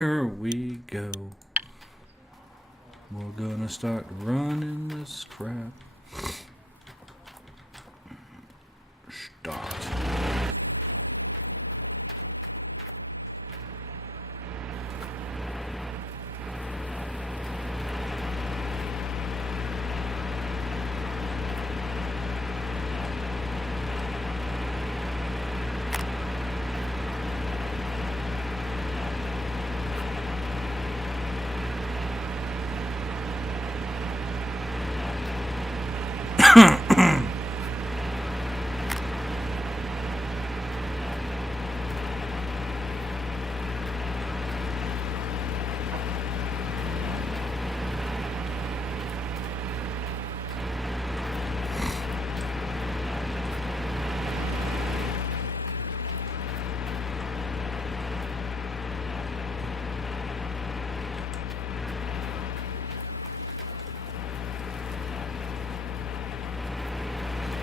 Here we go. We're gonna start running this crap. Start.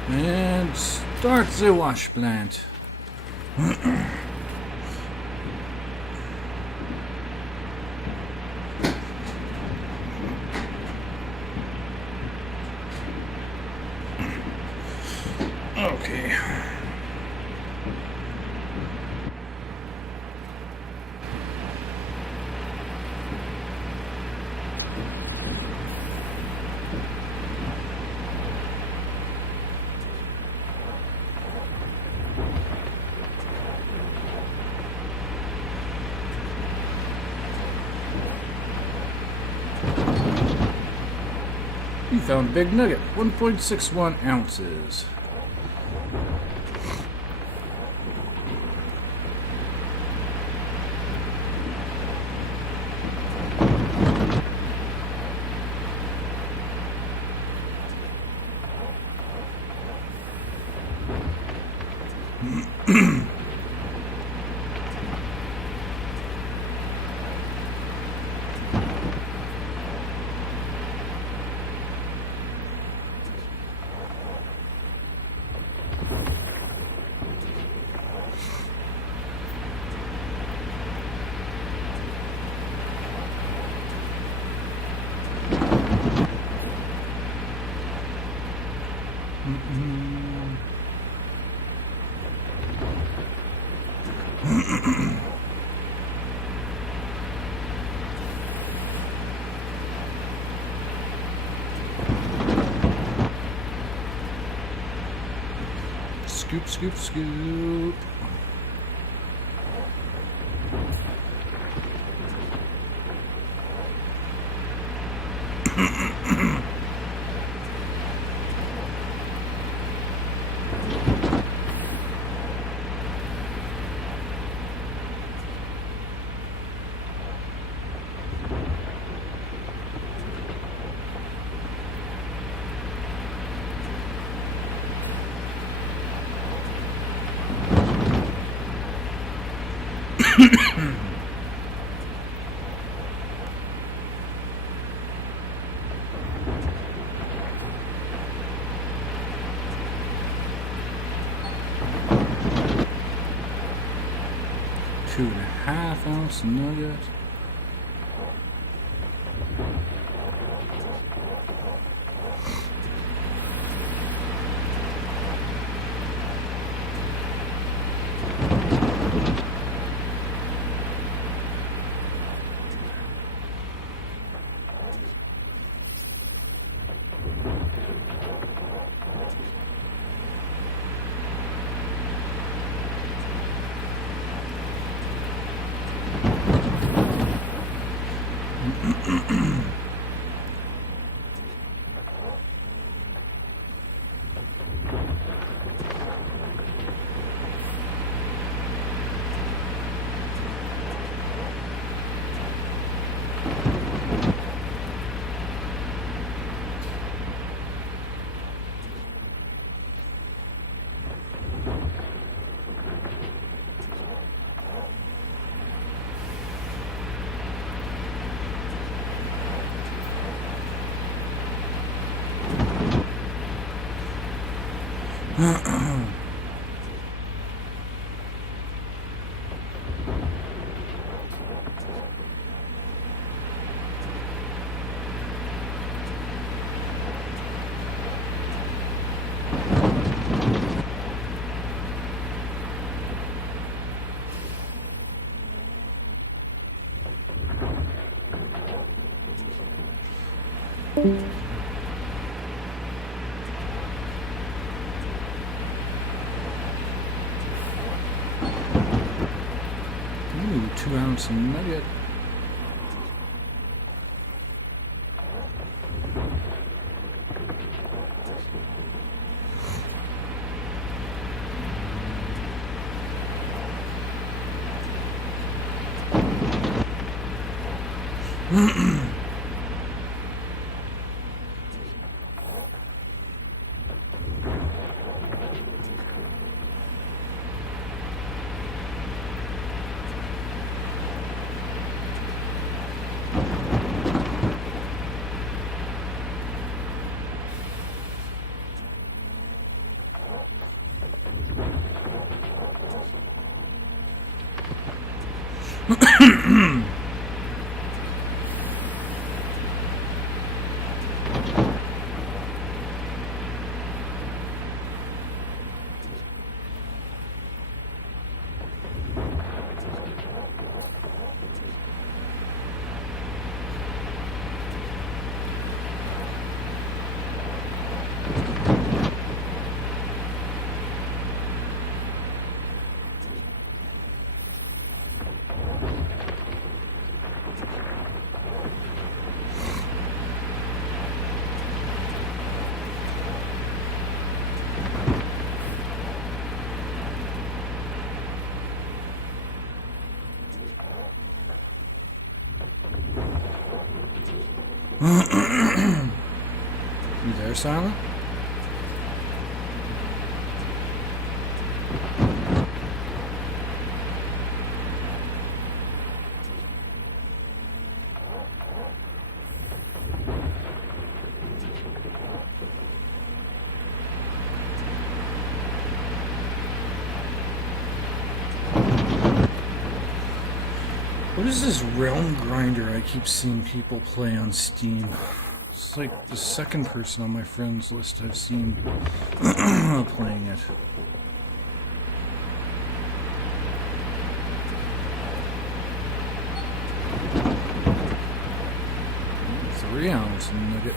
And start the wash plant. Okay. You found a big nugget, 1.61 ounces. Scoop, scoop, scoop. Two and a half ounce nugget. Ooh, 2-ounce nugget. You there, Silent? What is this Realm Grinder I keep seeing people play on Steam? It's like the second person on my friends list I've seen playing it. Three-ounce nugget.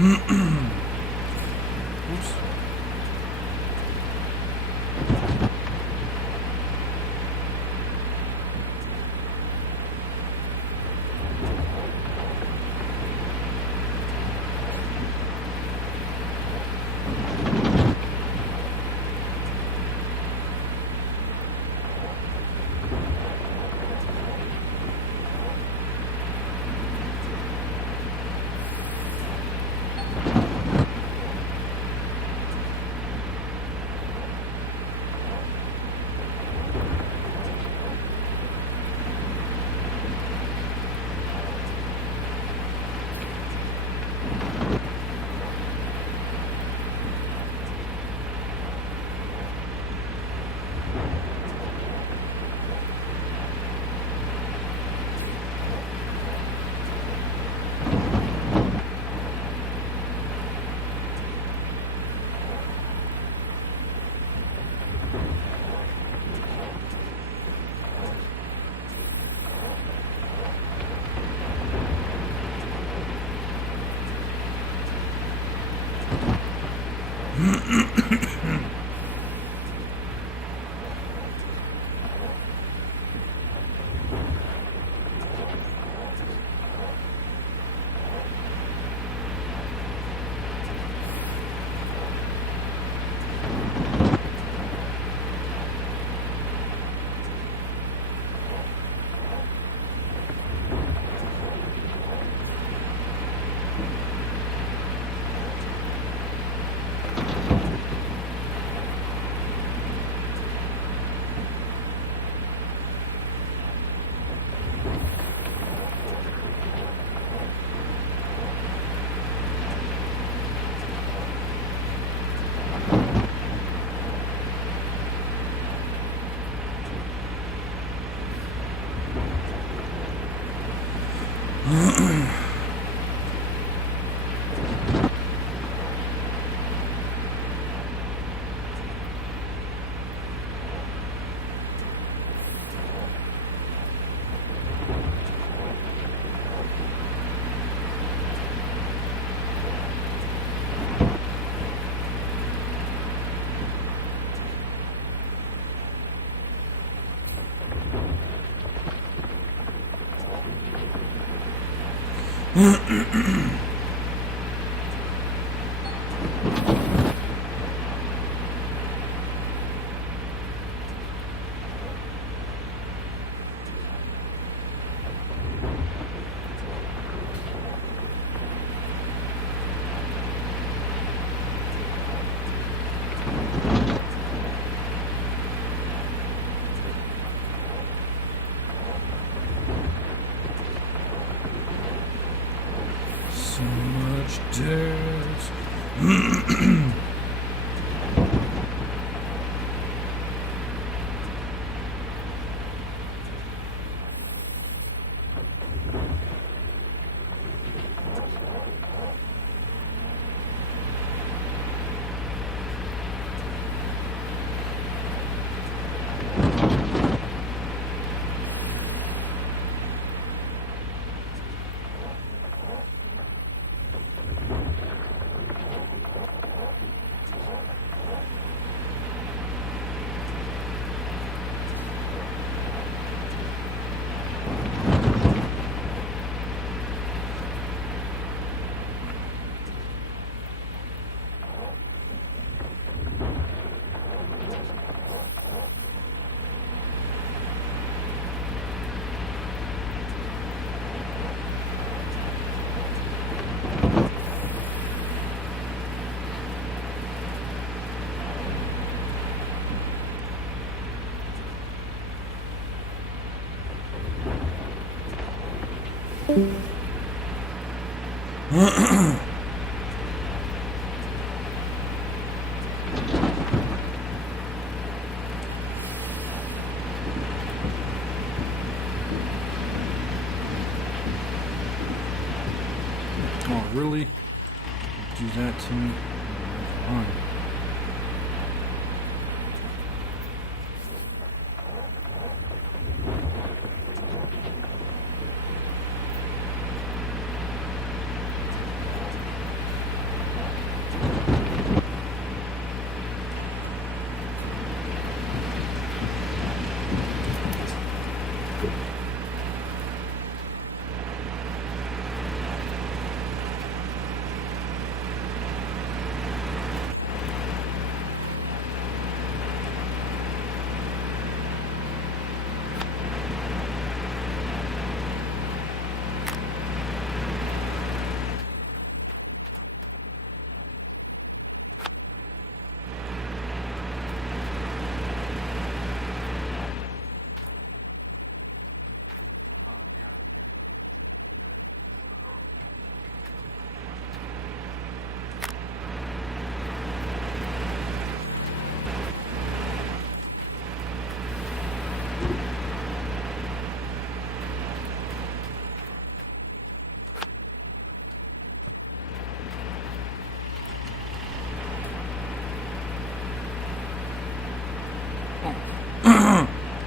Oops. So much dirt. Oh, really? Do that to me? Fine.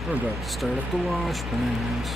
Forgot to start up the wash bands.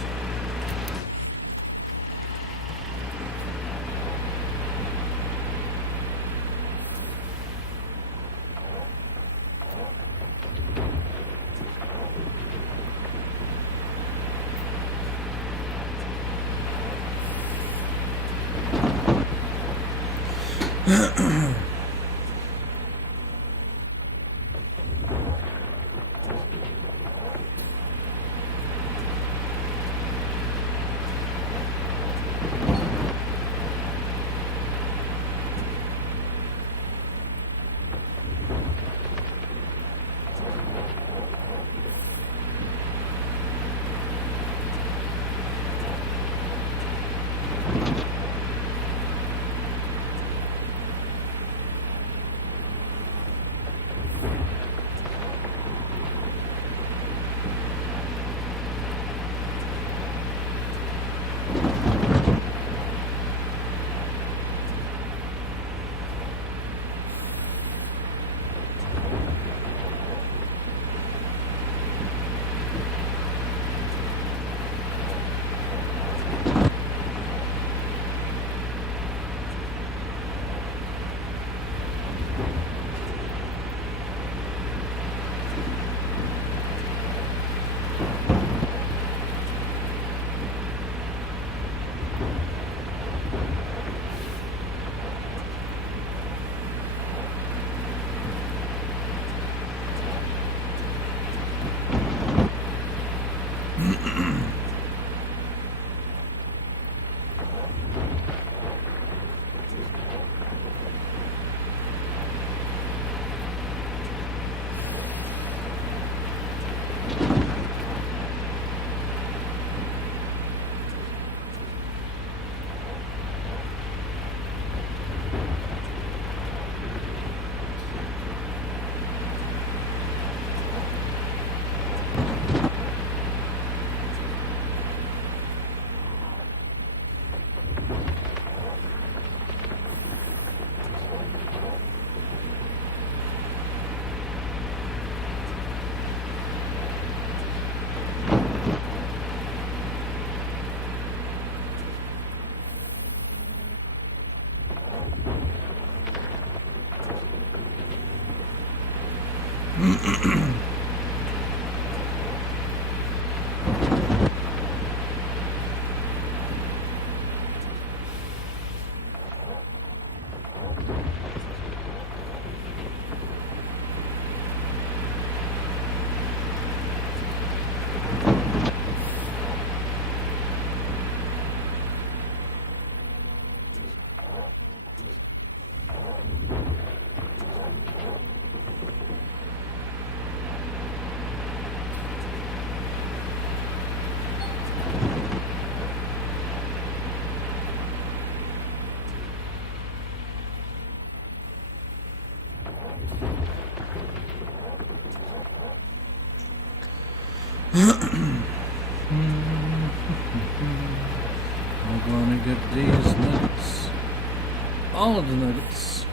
I'm gonna get these nuggets. All of the nuggets.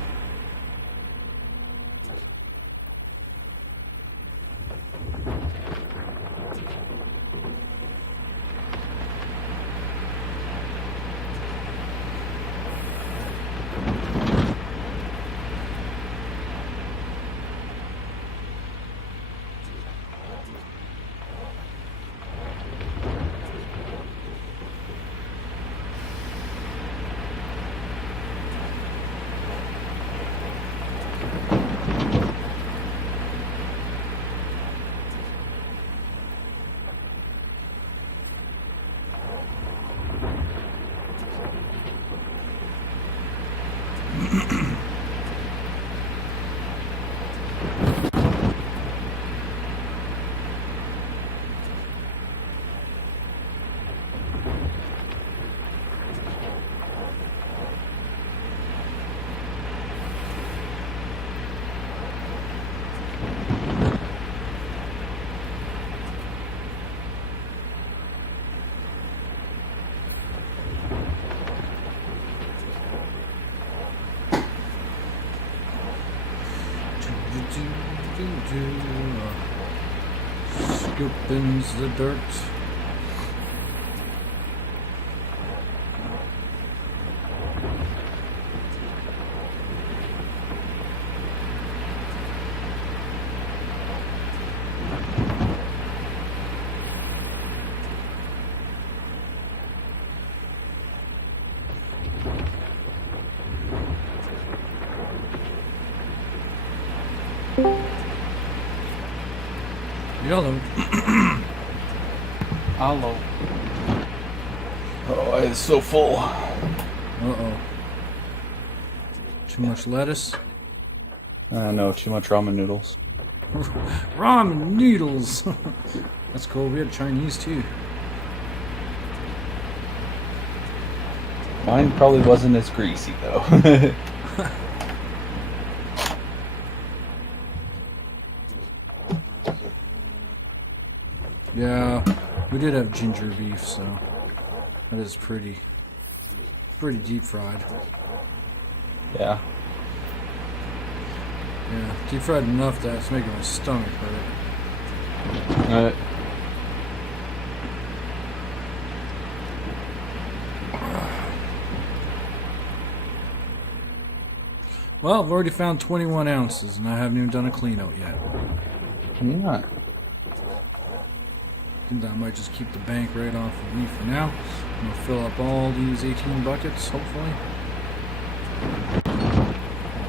Scoopins the dirt. Yellow. Hello. Oh, it's so full. Uh-oh. Too much lettuce? No, too much ramen noodles. Ramen noodles! That's cool. We had Chinese too. Mine probably wasn't as greasy, though. Yeah, we did have ginger beef, so that is pretty deep fried. Yeah. Yeah, deep fried enough that it's making my stomach hurt. Alright. Well, I've already found 21 ounces, and I haven't even done a clean out yet. Yeah. I think that might just keep the bank right off of me for now. I'm going to fill up all these 18 buckets, hopefully.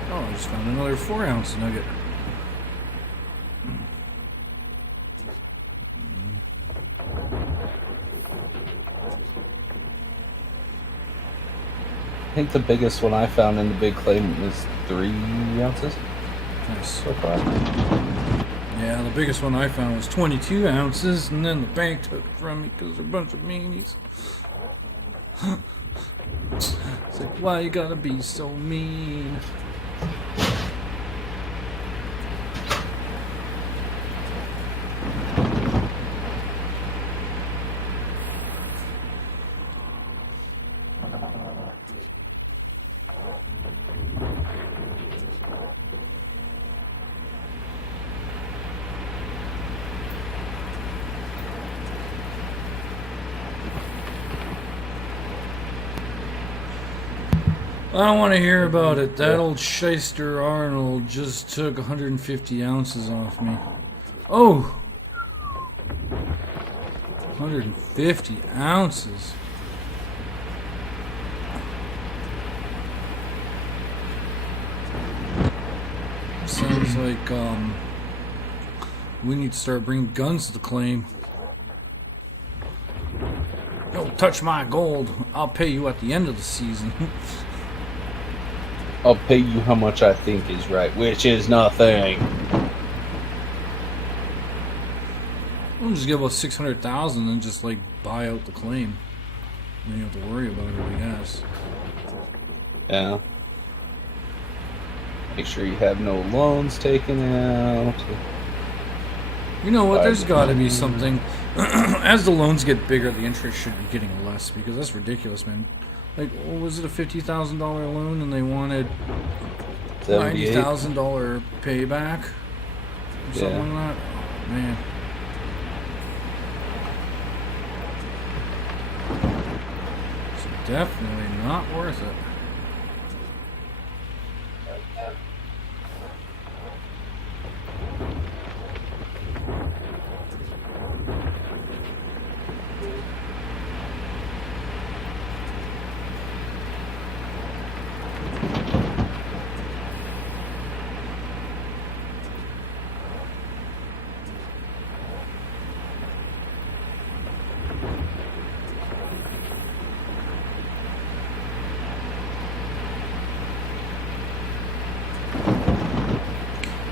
Oh, I just found another 4 ounce nugget. I think the biggest one I found in the big claim was 3 ounces Nice. so far. Yeah, the biggest one I found was 22 ounces, and then the bank took it from me because they're a bunch of meanies. It's like, why you gotta be so mean? I don't want to hear about it. That old shyster Arnold just took 150 ounces off me. Oh! 150 ounces. Sounds like, we need to start bringing guns to the claim. Don't touch my gold. I'll pay you at the end of the season. I'll pay you how much I think is right, which is nothing. We'll just give us 600,000 and just like buy out the claim. Then you don't have to worry about it, I guess. Yeah. Make sure you have no loans taken out. You know what? There's got to be something. As the loans get bigger, the interest should be getting less because that's ridiculous, man. Like, what was it, a $50,000 loan, and they wanted $90,000 payback, or something like that? Oh, man. It's definitely not worth it.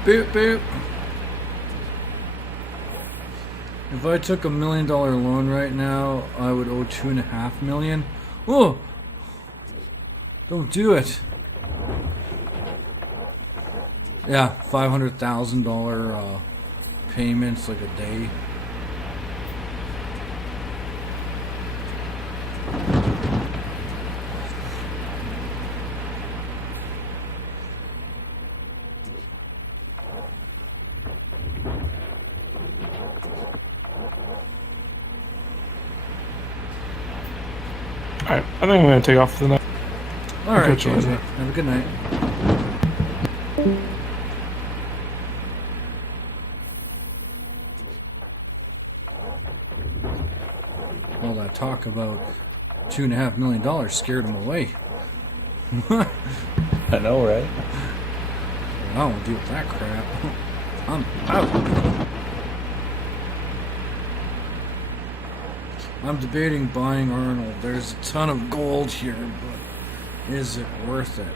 Boop, boop. If I took $1 million loan right now, I would owe $2.5 million. Oh! Don't do it. Yeah, $500,000 payments like a day. Alright, I think I'm going to take off for the night. Alright, JJ. Have a good night. All that talk about $2.5 million scared him away. I know, right? I don't want to deal with that crap. I'm out. I'm debating buying Arnold. There's a ton of gold here, but is it worth it?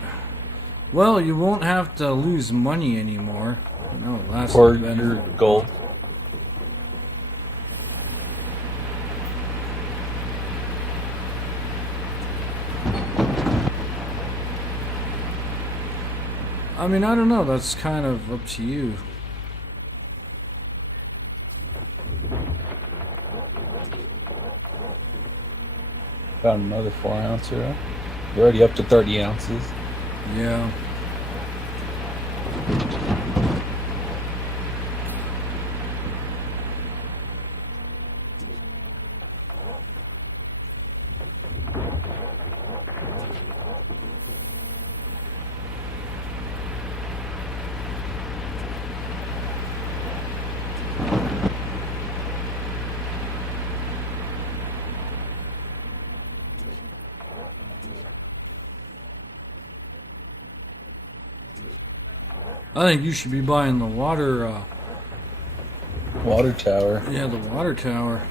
Well, you won't have to lose money anymore. No, that's For better. your gold. I mean, I don't know. That's kind of up to you. Found another 4 ouncer. You're already up to 30 ounces. Yeah. I think you should be buying the water, Water tower. yeah, the water tower.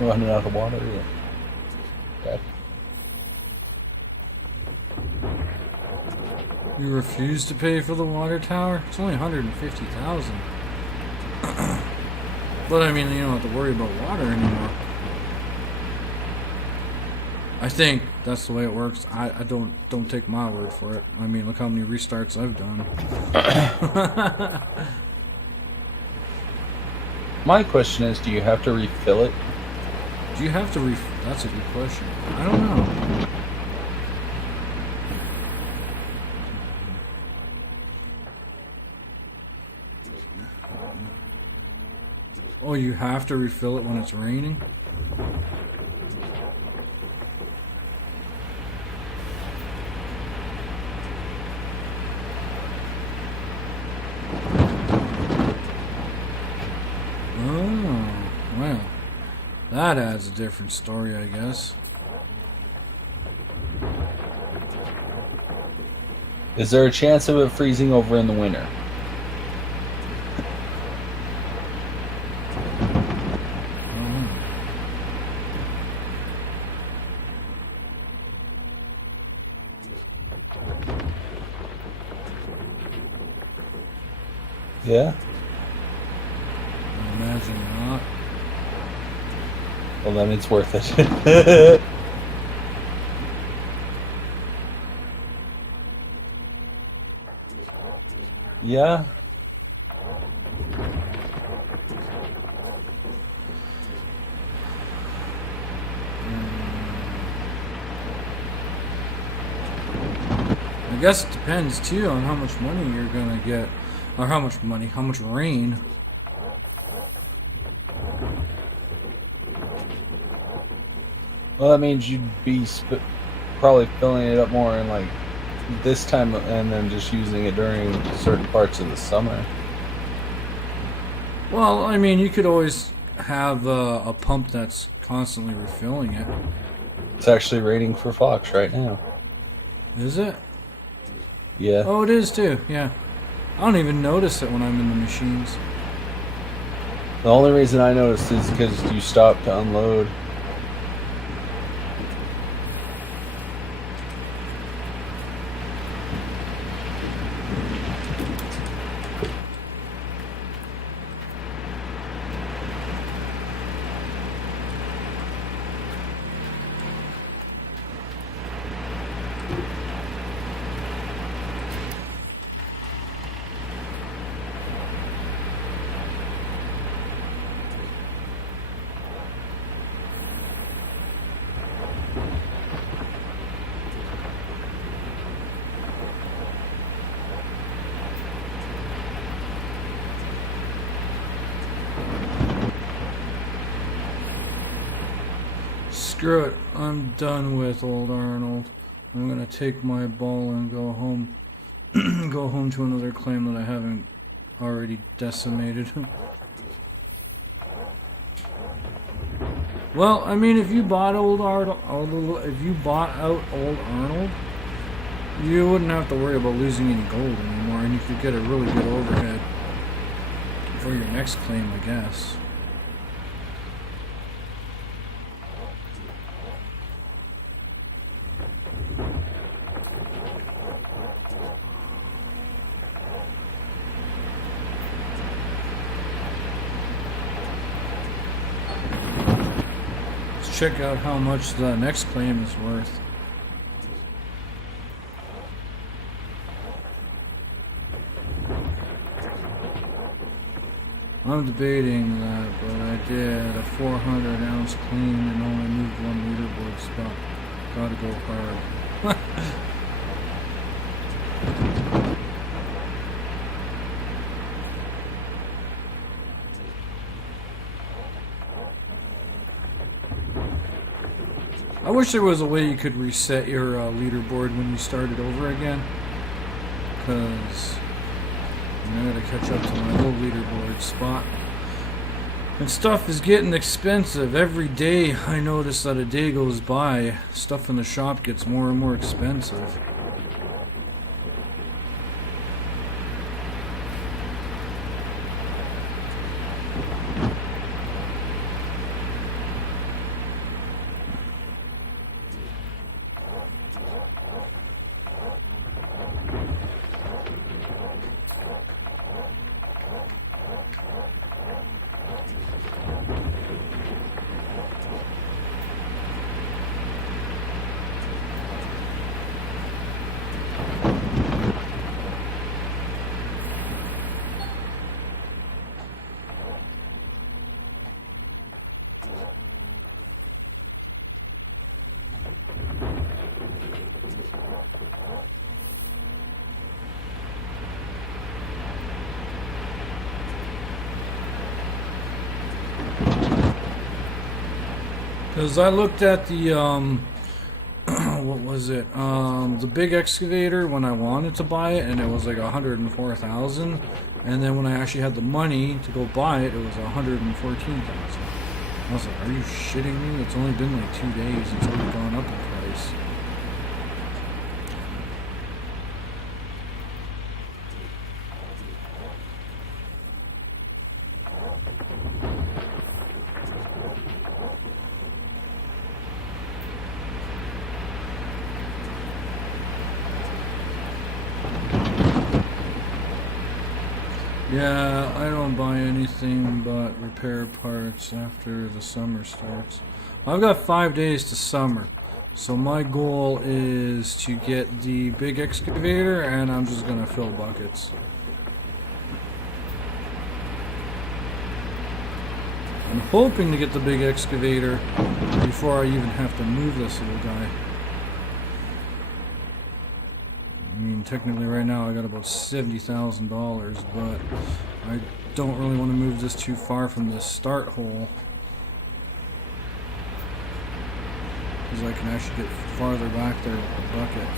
Running out of water. Yeah. You refuse to pay for the water tower? It's only $150,000. But I mean, you don't have to worry about water anymore. I think that's the way it works. I don't take my word for it. I mean, look how many restarts I've done. My question is, do you have to refill it? Do you have to that's a good question. I don't know. Oh, you have to refill it when it's raining? Oh, well. That adds a different story, I guess. Is there a chance of it freezing over in the winter? Yeah? I imagine not. Well, then it's worth it. Yeah. I guess it depends too on how much money you're gonna get, or how much rain. Well, that means you'd be probably filling it up more in like this time, and then just using it during certain parts of the summer. Well, I mean, you could always have a pump that's constantly refilling it. It's actually raining for Fox right now. Is it? Yeah. Oh, it is too, yeah. I don't even notice it when I'm in the machines. The only reason I noticed is because you stopped to unload. Screw it. I'm done with old Arnold. I'm gonna take my ball and go home. Go home to another claim that I haven't already decimated. Well, I mean, if you bought out old Arnold, you wouldn't have to worry about losing any gold anymore, and you could get a really good overhead for your next claim, I guess. Check out how much the next claim is worth. I'm debating that, but I did a 400-ounce claim and only moved one leaderboard spot. Gotta go hard. I wish there was a way you could reset your leaderboard when you started over again, because I gotta catch up to my old leaderboard spot. And stuff is getting expensive. Every day I notice that a day goes by, stuff in the shop gets more and more expensive. Because I looked at the what was it? The big excavator when I wanted to buy it, and it was like 104,000. And then when I actually had the money to go buy it, it was 114,000. I was like, "Are you shitting me? It's only been like 2 days. It's already gone up in price." Yeah, I don't buy anything but repair parts after the summer starts. I've got 5 days to summer, so my goal is to get the big excavator, and I'm just gonna fill buckets. I'm hoping to get the big excavator before I even have to move this little guy. I mean, technically right now I got about $70,000, but I don't really want to move this too far from the start hole, because I can actually get farther back there with the bucket.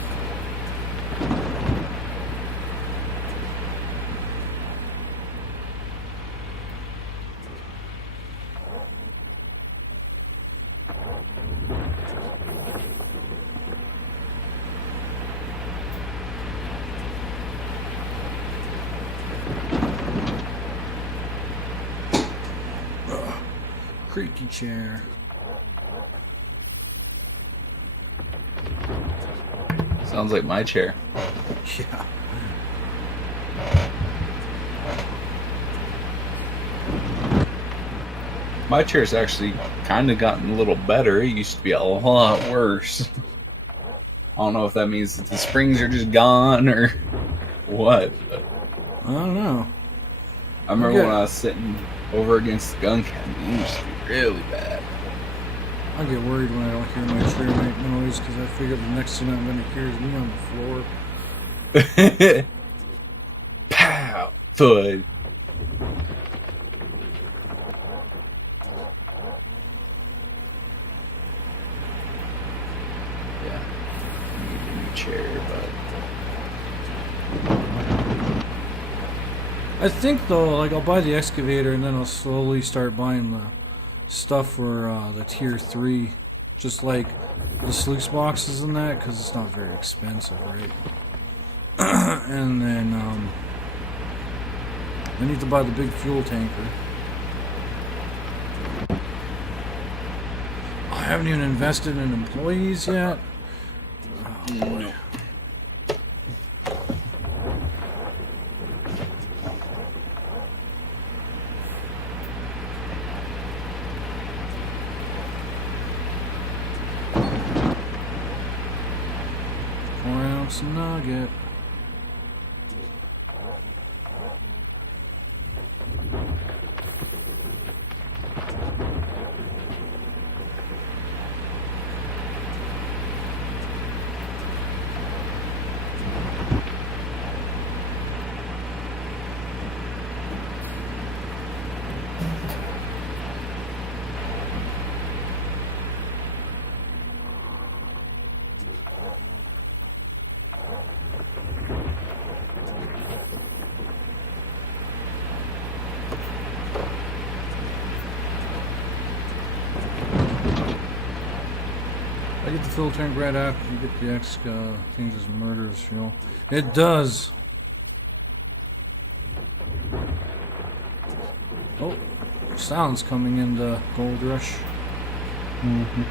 Creaky chair. Sounds like my chair. Yeah. My chair's actually kind of gotten a little better. It used to be a lot worse. I don't know if that means that the springs are just gone or what. But I don't know. I remember when I was sitting over against the gun cabinet, it used to be really bad. I get worried when I don't hear my chair make noise, because I figure the next thing I'm going to hear is me on the floor. Pow! Thud. Yeah. I need a new chair, but I think though, like, I'll buy the excavator and then I'll slowly start buying the stuff for the tier 3, just like the sluice boxes and that, because it's not very expensive, right? And then I need to buy the big fuel tanker. I haven't even invested in employees yet. Oh, boy. 4-ounce nugget. I get the fuel tank right after you get the X thing, just murders fuel. It does. Oh, sounds coming into Gold Rush. mm-hmm.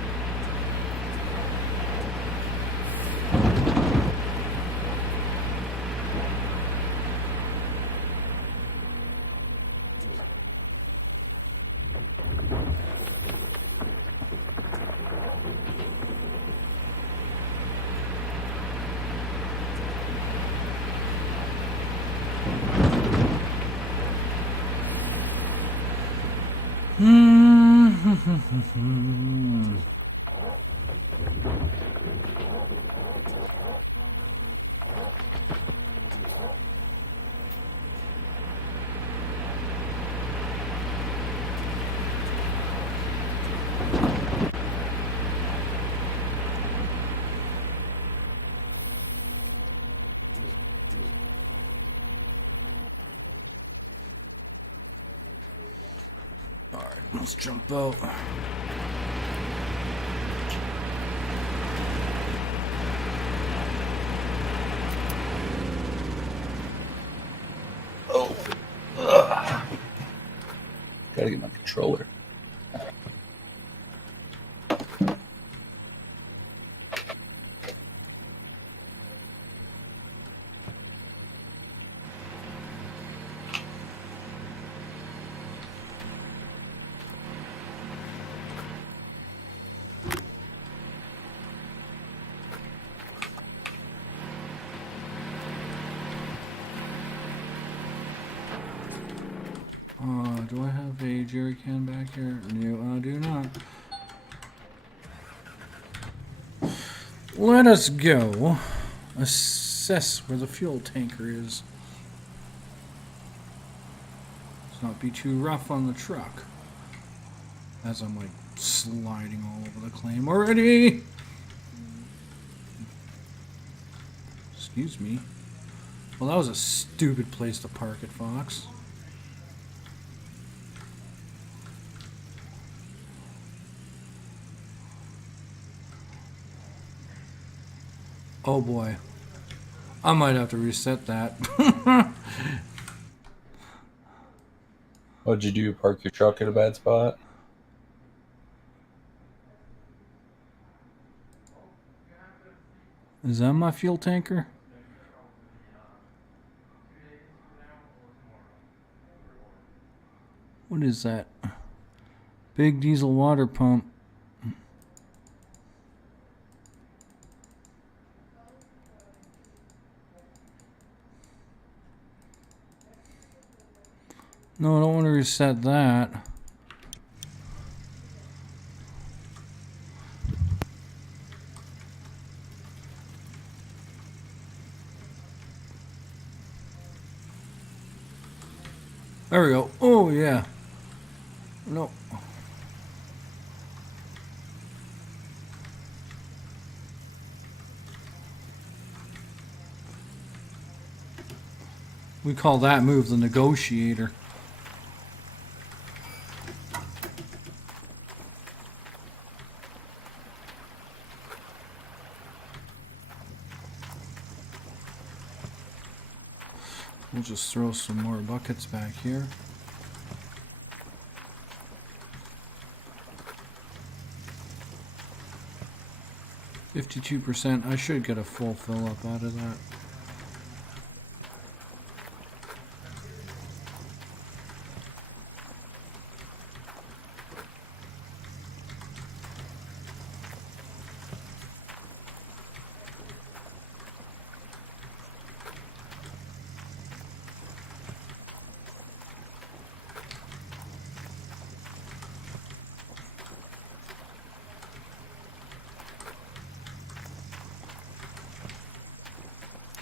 Let's jump out. Oh. Ugh. Gotta get my controller. Do I have a jerry can back here? No, I do not. Let us go assess where the fuel tanker is. Let's not be too rough on the truck. As I'm like sliding all over the claim already. Excuse me. Well, that was a stupid place to park it, Fox. Oh boy. I might have to reset that. What'd you do? Park your truck at a bad spot? Is that my fuel tanker? What is that? Big diesel water pump. No, I don't want to reset that. There we go. Oh, yeah. No. We call that move the negotiator. We'll just throw some more buckets back here. %. I should get a full fill up out of that.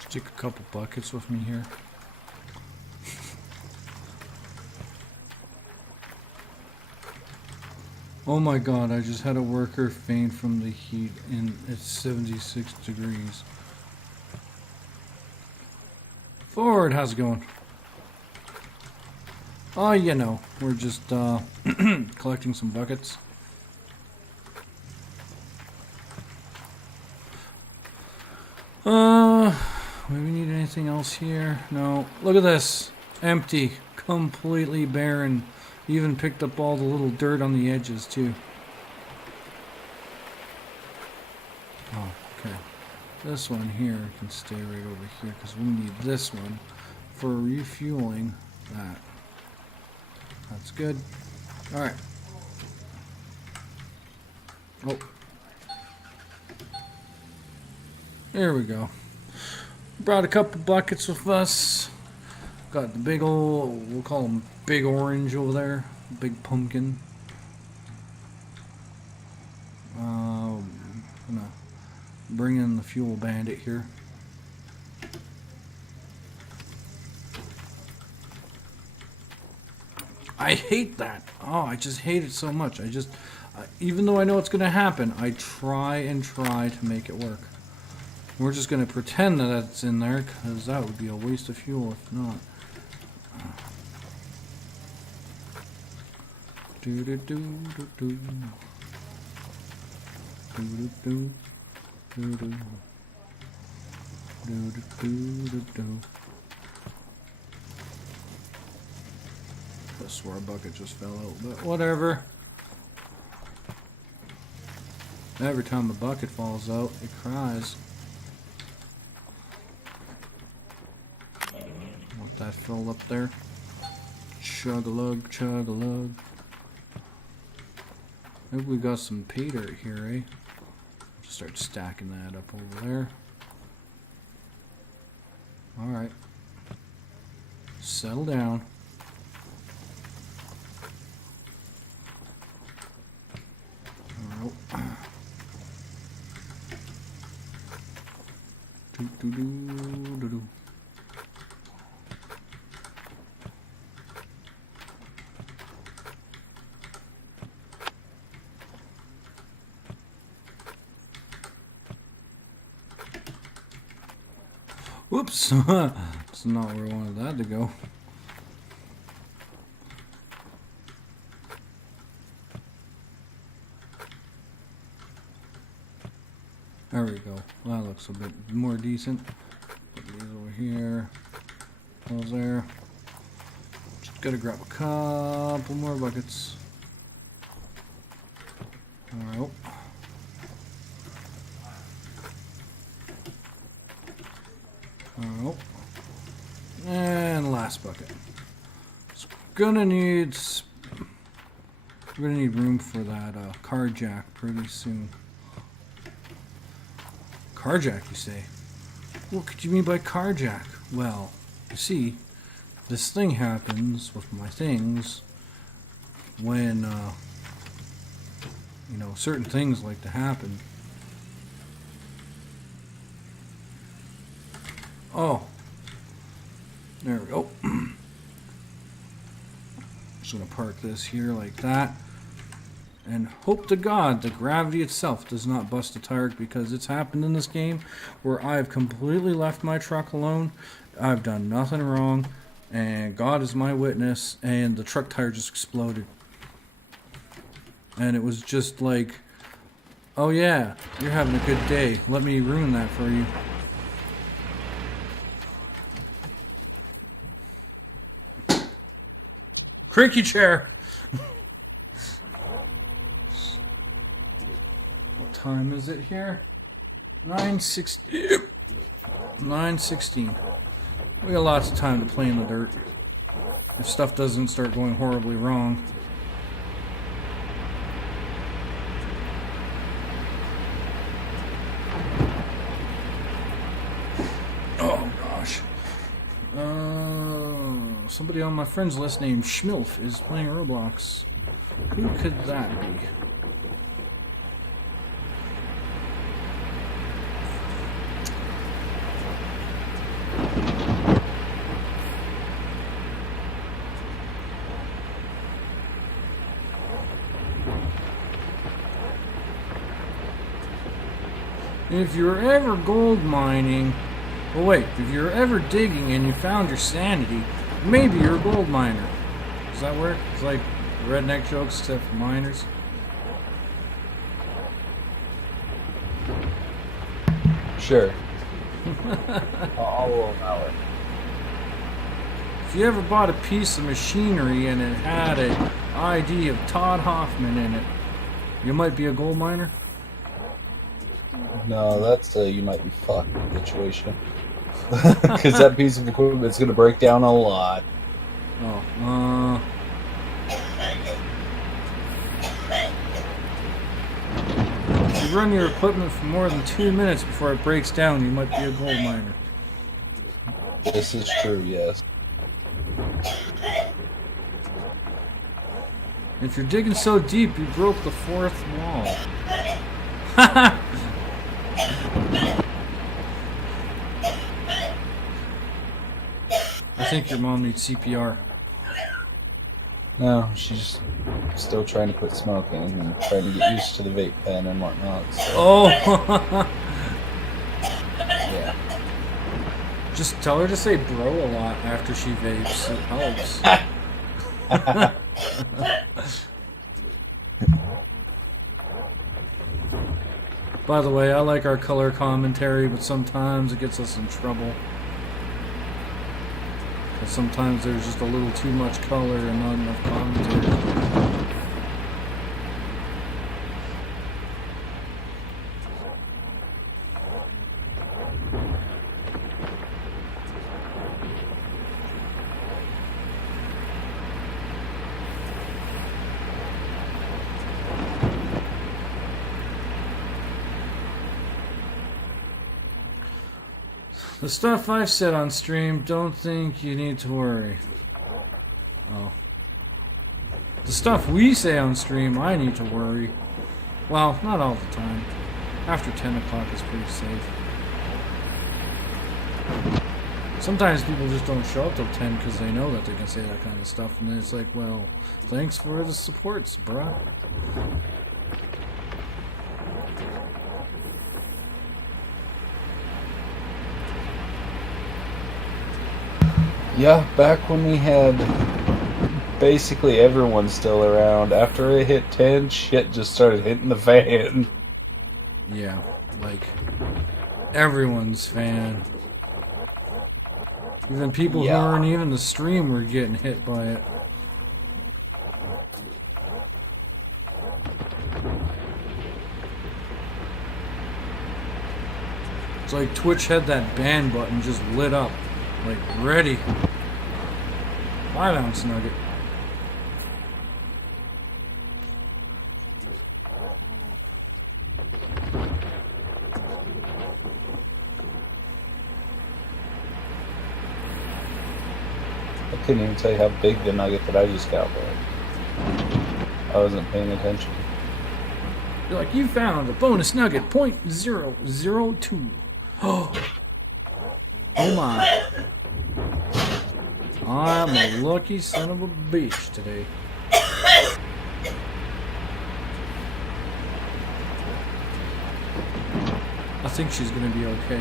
Stick a couple buckets with me here. Oh my god, I just had a worker faint from the heat and it's 76 degrees. Forward, how's it going? Oh, you know, we're just collecting some buckets. Do we need anything else here? No. Look at this. Empty. Completely barren. Even picked up all the little dirt on the edges, too. Oh, okay. This one here can stay right over here because we need this one for refueling that. That's good. Alright. Oh. There we go. Brought a couple buckets with us. Got the big old, we'll call them big orange over there. Big pumpkin. Gonna bring in the fuel bandit here. I hate that. Oh, I just hate it so much. Even though I know it's gonna happen, I try to make it work. We're just going to pretend that that's in there, because that would be a waste of fuel if not. Do do do do do. Do do do do do. Do do do do do. I swear a bucket just fell out, but whatever. Every time a bucket falls out, it cries. Want that filled up there? Chug-a-lug, chug-a-lug. Maybe we got some pay dirt here, eh? Just start stacking that up over there. Alright. Settle down. Do do do do do. Whoops! That's not where I wanted that to go. There we go. That looks a bit more decent. Put these over here. Those there. Just gotta grab a couple more buckets. Alright. Alright. And last bucket. So we're gonna need room for that car jack pretty soon. Carjack, you say? What could you mean by carjack? Well, you see, this thing happens with my things when, you know, certain things like to happen. Oh, there we go. Just gonna park this here like that. And hope to God the gravity itself does not bust a tire, because it's happened in this game where I've completely left my truck alone. I've done nothing wrong, and God is my witness, and the truck tire just exploded. And it was just like, oh yeah, you're having a good day. Let me ruin that for you. Creaky chair! Time is it here? 9:16. We got lots of time to play in the dirt. If stuff doesn't start going horribly wrong. Oh gosh. Somebody on my friends list named Schmilf is playing Roblox. Who could that be? If you're ever gold mining, well wait, if you're ever digging and you found your sanity, maybe you're a gold miner. Does that work? It's like redneck jokes except for miners. Sure. I'll allow it. If you ever bought a piece of machinery and it had an ID of Todd Hoffman in it, you might be a gold miner? No, that's a you might be fucked situation. Because that piece of equipment is going to break down a lot. Oh, if you run your equipment for more than 2 minutes before it breaks down, you might be a gold miner. This is true, yes. If you're digging so deep, you broke the fourth wall. I think your mom needs CPR. No, she's still trying to quit smoking and trying to get used to the vape pen and whatnot. So. Oh! Yeah. Just tell her to say bro a lot after she vapes. It helps. By the way, I like our color commentary, but sometimes it gets us in trouble. Because sometimes there's just a little too much color and not enough commentary. The stuff I've said on stream, don't think you need to worry. Oh. The stuff we say on stream, I need to worry. Well, not all the time. After 10 o'clock is pretty safe. Sometimes people just don't show up till 10 because they know that they can say that kind of stuff. And then it's like, well, thanks for the supports, bruh. Yeah, back when we had basically everyone still around. After it hit 10, shit just started hitting the fan. Yeah, like, everyone's fan. Even people who aren't even the stream were getting hit by it. It's like Twitch had that ban button just lit up. Like, ready. 5-ounce nugget. I couldn't even tell you how big the nugget that I just got was. I wasn't paying attention. You're like, you found a bonus nugget, 0.002. Oh my. I'm a lucky son of a bitch today. I think she's gonna be okay.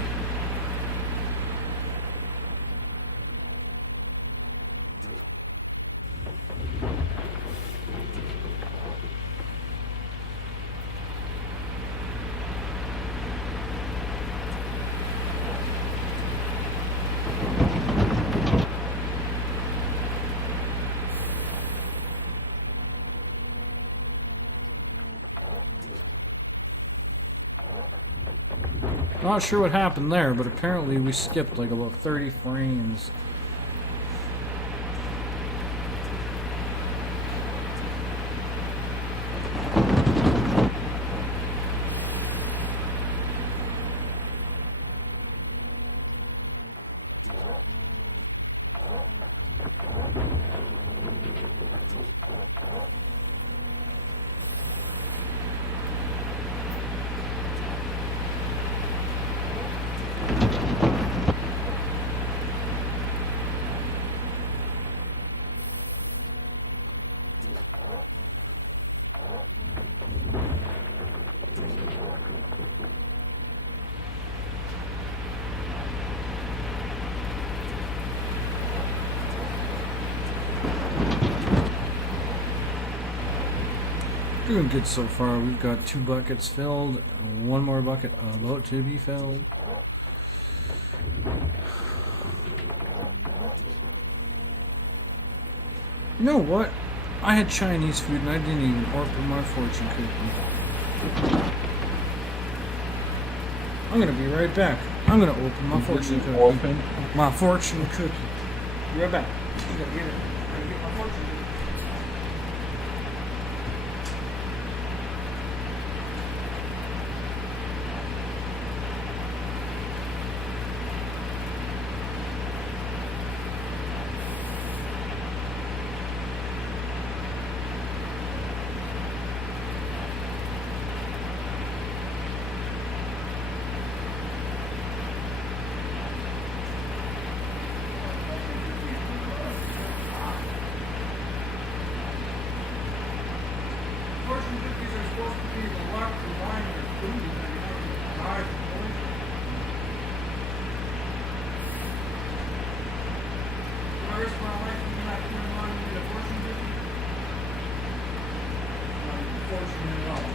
Not sure what happened there, but apparently we skipped like about 30 frames. Doing good so far. We've got 2 buckets filled, 1 more bucket about to be filled. You know what? I had Chinese food and I didn't even open my fortune cookie. I'm gonna be right back. I'm gonna open my fortune cookie. My fortune cookie. Be right back. I'm gonna get it. I'm gonna get my fortune cookie. Fortune cookies are supposed to be the luck for buying your food and then you have to buy the poison. Do I risk my life and not turn on and get a fortune cookie? Not even fortunate at all.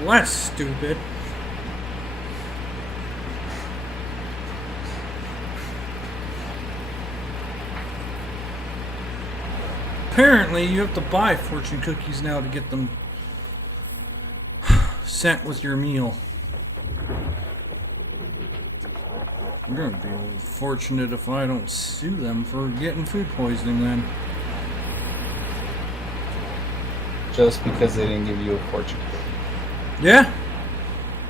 Well, that's stupid. Apparently, you have to buy fortune cookies now to get them sent with your meal. I'm gonna be fortunate if I don't sue them for getting food poisoning then. Just because they didn't give you a fortune. Yeah,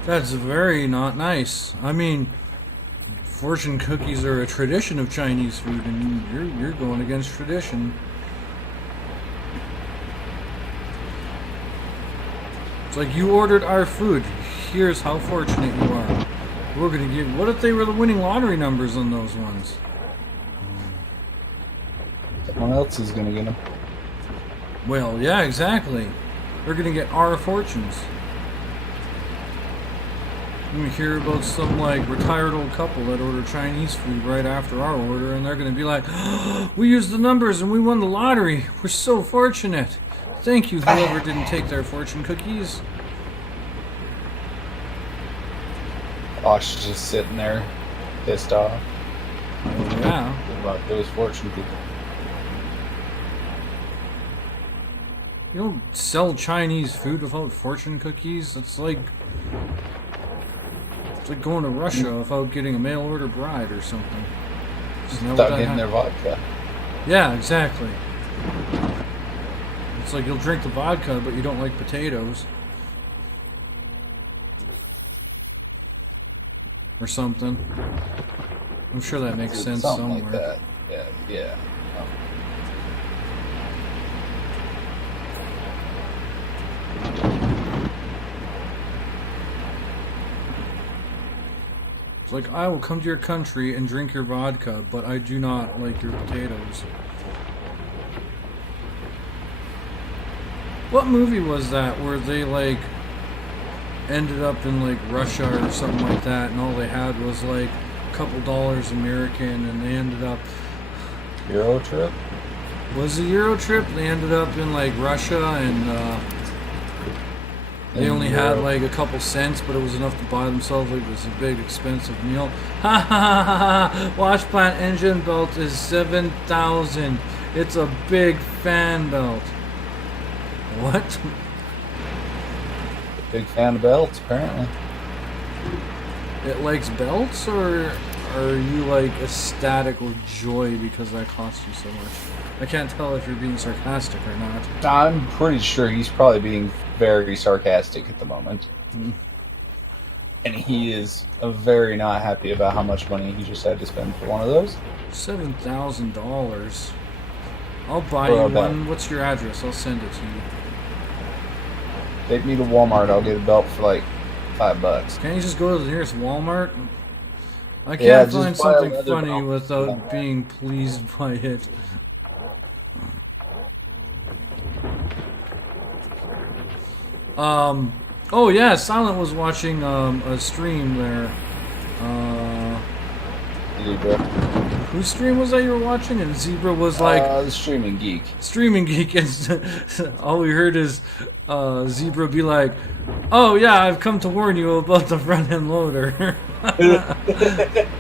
that's very not nice. I mean, fortune cookies are a tradition of Chinese food, and you're going against tradition. It's like you ordered our food. Here's how fortunate you are. We're gonna give. What if they were the winning lottery numbers on those ones? Someone else is gonna get them. Well, yeah, exactly. They're gonna get our fortunes. We hear about some like retired old couple that ordered Chinese food right after our order, and they're gonna be like, oh, "We used the numbers and we won the lottery. We're so fortunate. Thank you, whoever didn't take their fortune cookies." Oh, she's just sitting there, pissed off. Oh, yeah. About those fortune cookies. You don't sell Chinese food without fortune cookies. It's like going to Russia without getting a mail order bride or something. Without getting their vodka. Yeah, exactly. It's like you'll drink the vodka, but you don't like potatoes. Or something. I'm sure that makes sense something somewhere. Like that. Yeah, yeah. It's like, I will come to your country and drink your vodka, but I do not like your potatoes. What movie was that where they like ended up in like Russia or something like that, and all they had was like a couple dollars American, and they ended up Euro trip? Was it Euro trip? They ended up in like Russia, and they only had like a couple cents, but it was enough to buy themselves like this big expensive meal. Ha ha ha ha ha! Wash plant engine belt is 7,000. It's a big fan belt. What? Big fan of belts, apparently. It likes belts, or are you like ecstatic with joy because that cost you so much? I can't tell if you're being sarcastic or not. I'm pretty sure he's probably being very sarcastic at the moment. Mm. And he is very not happy about how much money he just had to spend for one of those. $7,000. I'll buy For you a belt. one. What's your address? I'll send it to you. Take me to Walmart, I'll get a belt for like $5. Can't you just go to the nearest Walmart? I can't Yeah, just find buy a something leather funny belt. without being pleased by it. Oh yeah, Silent was watching a stream there. Zebra. Whose stream was that you were watching? And Zebra was like, The streaming geek. Streaming Geek, and all we heard is Zebra be like, "Oh yeah, I've come to warn you about the front end loader."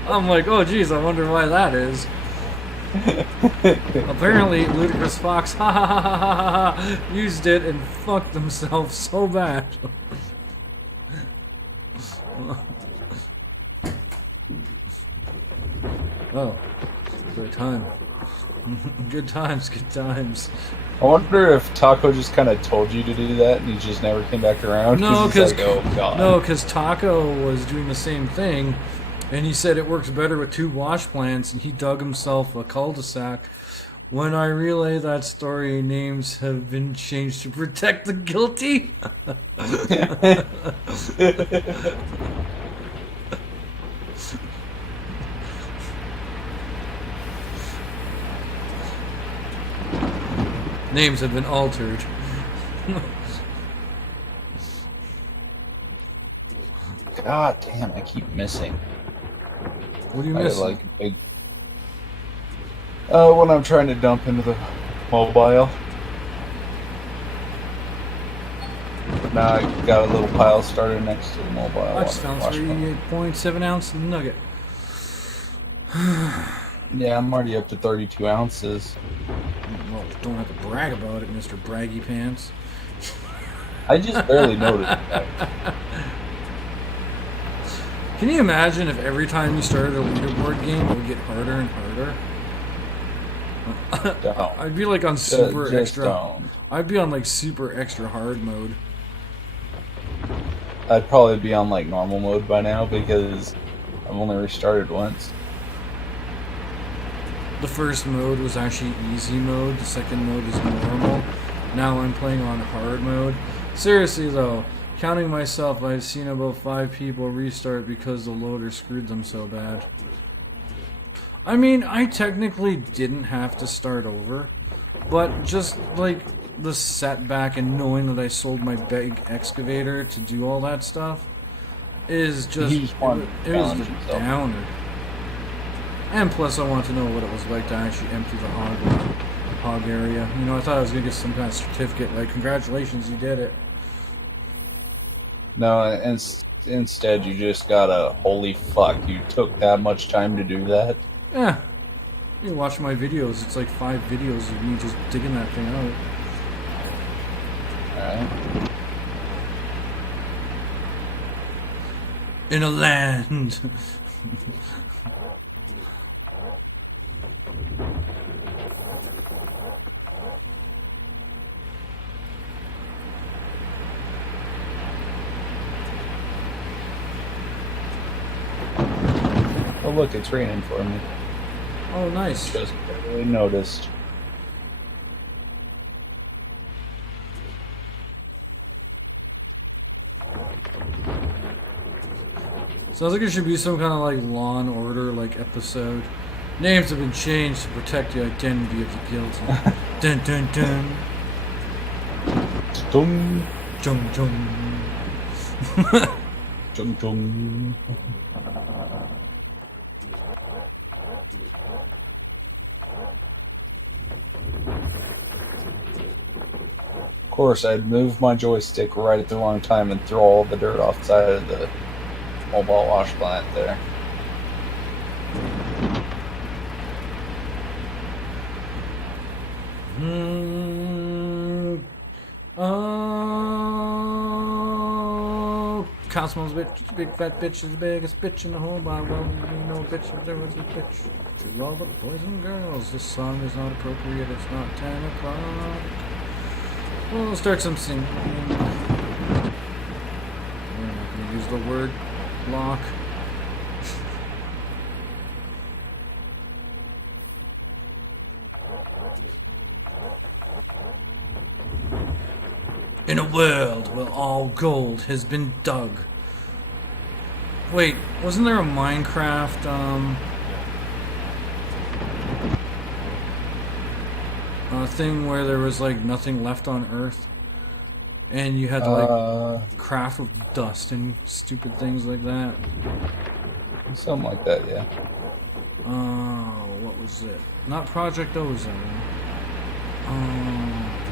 I'm like, "Oh geez, I wonder why that is." Apparently, Ludicrous Fox used it and fucked himself so bad. Oh, good time. Good times, good times. I wonder if Taco just kind of told you to do that and he just never came back around. No, he's like, oh god. No, because Taco was doing the same thing, and he said it works better with 2 wash plants, and he dug himself a cul-de-sac. When I relay that story, names have been changed to protect the guilty. Names have been altered. God damn, I keep missing. What are you I missing? like big. When I'm trying to dump into the mobile. Now I got a little pile started next to the mobile. I just found wash plant. 3.7 ounce nugget. Yeah, I'm already up to 32 ounces. Well, don't have to brag about it, Mr. Braggy Pants. I just barely noticed that. Can you imagine if every time you started a leaderboard game, it would get harder and harder? Don't. I'd be like on super Just extra. don't. I'd be on like super extra hard mode. I'd probably be on like normal mode by now because I've only restarted once. The first mode was actually easy mode. The second mode is normal. Now I'm playing on hard mode. Seriously though, counting myself, I've seen about 5 people restart because the loader screwed them so bad. I mean, I technically didn't have to start over, but just like the setback and knowing that I sold my big excavator to do all that stuff is just, it was a downer. And plus I want to know what it was like to actually empty the hog area. You know, I thought I was going to get some kind of certificate like, congratulations, you did it. No, instead you just got a holy fuck, you took that much time to do that? Yeah. You watch my videos, it's like 5 videos of me just digging that thing out. Alright. In a land. Oh look, it's raining for me. Oh, nice. Just barely noticed. Sounds like it should be some kind of like Law and Order like episode. Names have been changed to protect the identity of the guilty. Dun dun dun. Dung. Jung jung. Chung chung. Of course, I'd move my joystick right at the wrong time and throw all the dirt off the side of the mobile wash plant there. Oh, Cosmo's bitch, big fat bitch is the biggest bitch in the whole wide world. You know, bitch, if there was a bitch. To all the boys and girls, this song is not appropriate. It's not 10 o'clock. Well, we'll start some singing. We're not going to use the word block. In a world where all gold has been dug. Wait, wasn't there a Minecraft thing where there was like nothing left on Earth, and you had to like craft with dust and stupid things like that? Something like that, yeah. Oh, what was it? Not Project Ozone. Oh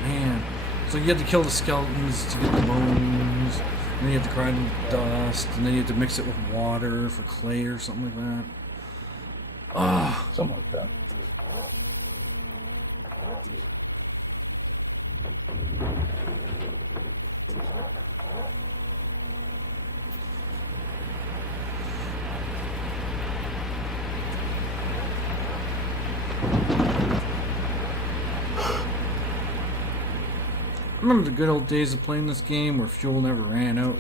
man. So you had to kill the skeletons to get the bones, and then you had to grind them with dust, and then you had to mix it with water for clay or something like that. Ah, Something like that. I remember the good old days of playing this game where fuel never ran out.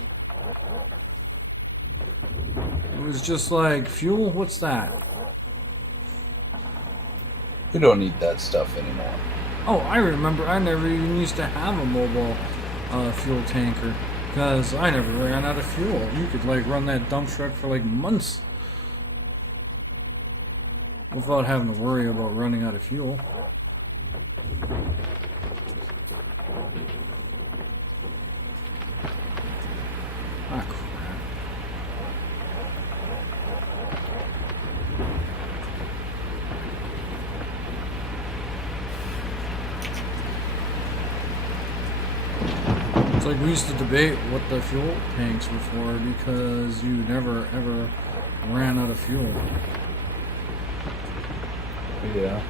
It was just like, fuel? What's that? We don't need that stuff anymore. Oh, I remember I never even used to have a mobile fuel tanker because I never ran out of fuel. You could like run that dump truck for like months without having to worry about running out of fuel. Ah, crap. So like we used to debate what the fuel tanks were for because you never ever ran out of fuel. Yeah.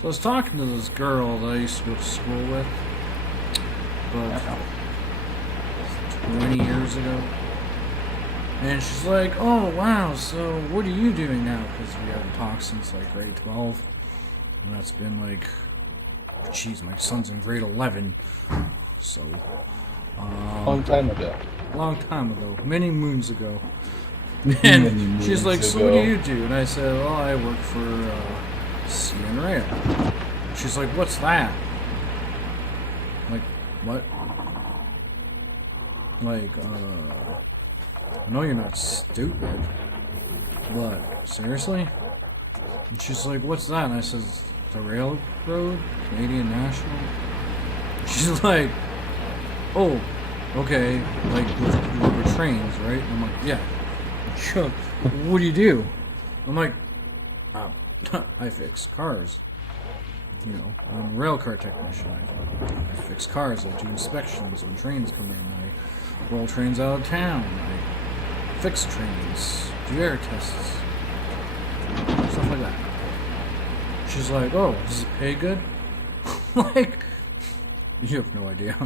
So I was talking to this girl that I used to go to school with about 20 years ago. And she's like, oh wow, so what are you doing now? Because we haven't talked since like grade 12. And that's been like, geez, my son's in grade 11. So, Long time ago. Many moons ago. And she's like, so what do you do? And I said, well, I work for Sea and Rail. She's like, what's that? I'm like, what? Like, I know you're not stupid, but seriously? And she's like, what's that? And I says, the railroad? Canadian National? She's like, oh, okay, like with trains, right? And I'm like, yeah. Sure. What do you do? I'm like, I fix cars. You know, I'm a rail car technician. I fix cars. I do inspections when trains come in. I roll trains out of town. I fix trains. Do air tests. Stuff like that. She's like, oh, does it pay good? Like, you have no idea.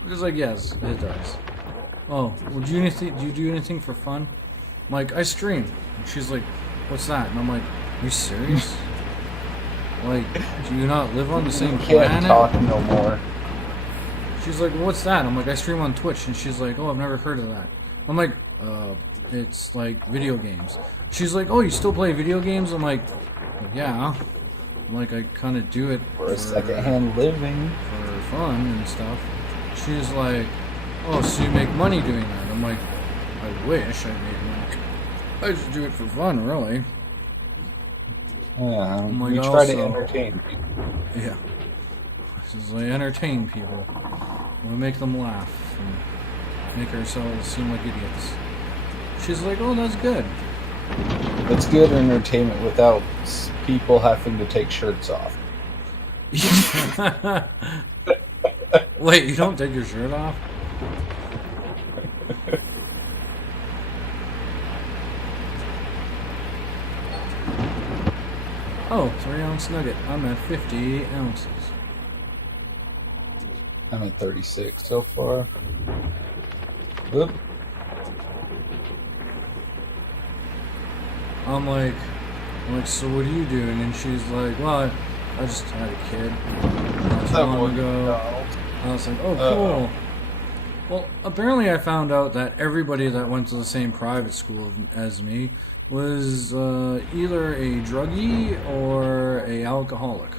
I'm just like, yes, it does. Oh, well, do you do anything for fun? I'm like, I stream. And she's like, what's that? And I'm like, are you serious? Like, do you not live on the same planet? Can't talk no more. She's like, well, what's that? I'm like, I stream on Twitch. And she's like, oh, I've never heard of that. I'm like, it's like video games. She's like, oh, you still play video games? I'm like, yeah. I'm like, I kind of do it For a second-hand living. For fun and stuff. She's like, oh, so you make money doing that? I'm like, I wish I made money. I just do it for fun, really. We try to entertain people. Yeah. This is like entertain people. We make them laugh and make ourselves seem like idiots. She's like, oh, that's good. It's good entertainment without people having to take shirts off. Wait, you don't take your shirt off? Oh, 3-ounce nugget. I'm at 50 ounces. I'm at 36 so far. Whoop. I'm like, so what are you doing? And she's like, well, I just had a kid not too long ago. I was like, oh, cool. Well, apparently I found out that everybody that went to the same private school as me was either a druggie or a alcoholic.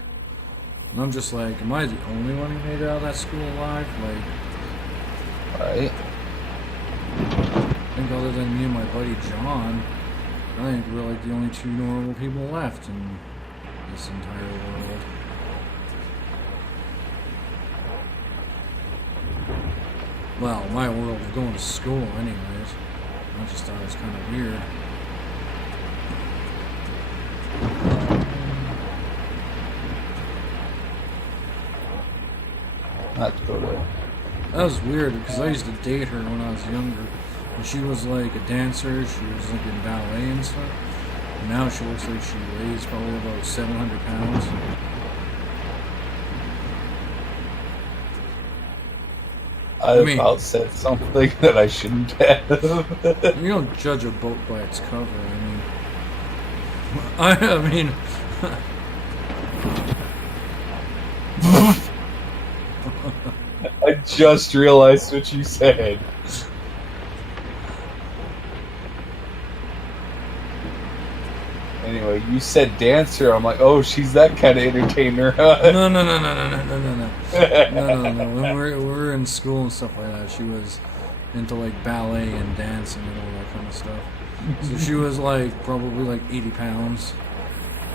And I'm just like, am I the only one who made it out of that school alive? Like, Right. I think other than me and my buddy John, I think we're like the only two normal people left in this entire world. Well, my world of going to school anyways. I just thought it was kind of weird. Not good. That was weird because I used to date her when I was younger. And she was like a dancer, she was like in ballet and stuff. And now she looks like she weighs probably about 700 pounds. I about said something that I shouldn't have. You don't judge a book by its cover. I mean, I just realized what you said. anyway, you said dancer. I'm like, oh, she's that kind of entertainer. No. When we're in school and stuff like that, she was into like ballet and dancing and all that kind of stuff. So she was like probably like 80 pounds.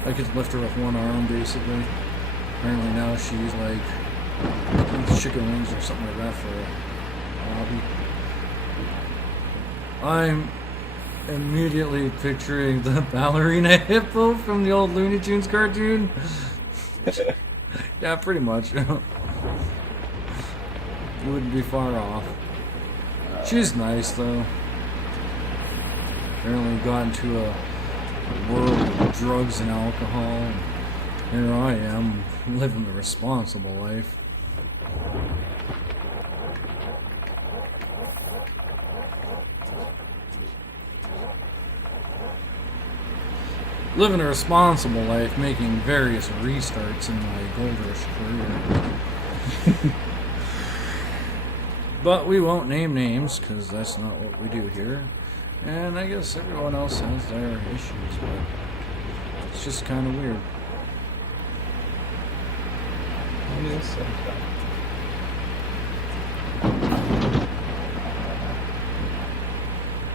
I could lift her with one arm basically. Apparently now she's like chicken wings or something like that for a hobby. I'm immediately picturing the ballerina hippo from the old Looney Tunes cartoon. Yeah, pretty much. Wouldn't be far off. She's nice though. Apparently got into a world of drugs and alcohol. And here I am living the responsible life. Living a responsible life, making various restarts in my goldish career. But we won't name names, because that's not what we do here. And I guess everyone else has their issues, but it's just kind of weird. It is sometimes.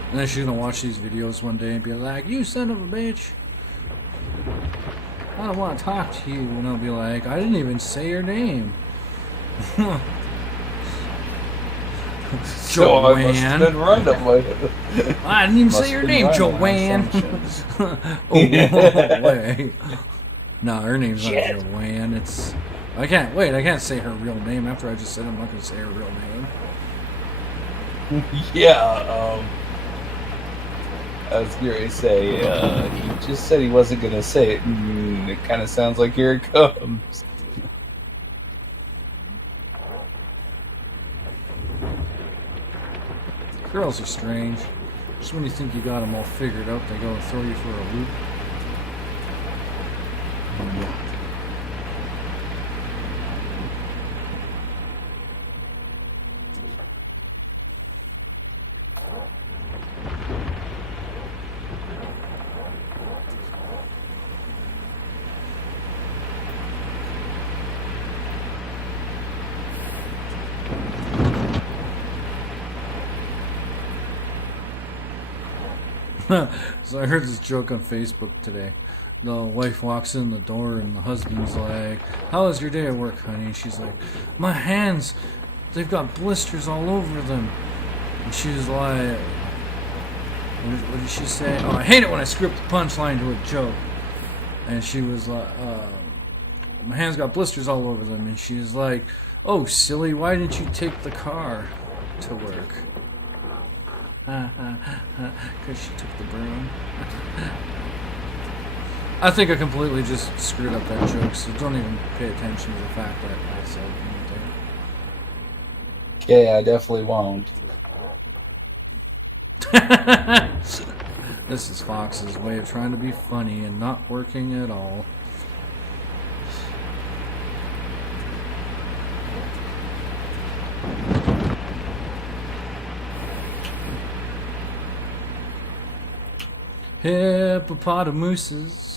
And then she's gonna watch these videos one day and be like, "You son of a bitch! I don't want to talk to you." And I'll be like, "I didn't even say your name." So I must have been right up my I didn't even say your name, Joanne. Oh, wait. No, her name's not Joanne. It's... I can't say her real name after I just said I'm not going to say her real name. Yeah, I was going to say, he just said he wasn't going to say it, and it kind of sounds like here it comes. Girls are strange. Just when you think you got them all figured out, they go and throw you for a loop. So I heard this joke on Facebook today. The wife walks in the door and the husband's like, "How was your day at work, honey?" And she's like, "My hands, they've got blisters all over them." And she's like, what did she say? "Oh, I hate it when I script the punchline to a joke." And she was like, "My hands got blisters all over them." And she's like, "Oh, silly, why didn't you take the car to work?" Because she took the broom. I think I completely just screwed up that joke, so don't even pay attention to the fact that I said anything. Okay, I definitely won't. This is Fox's way of trying to be funny and not working at all. Hippopotamuses.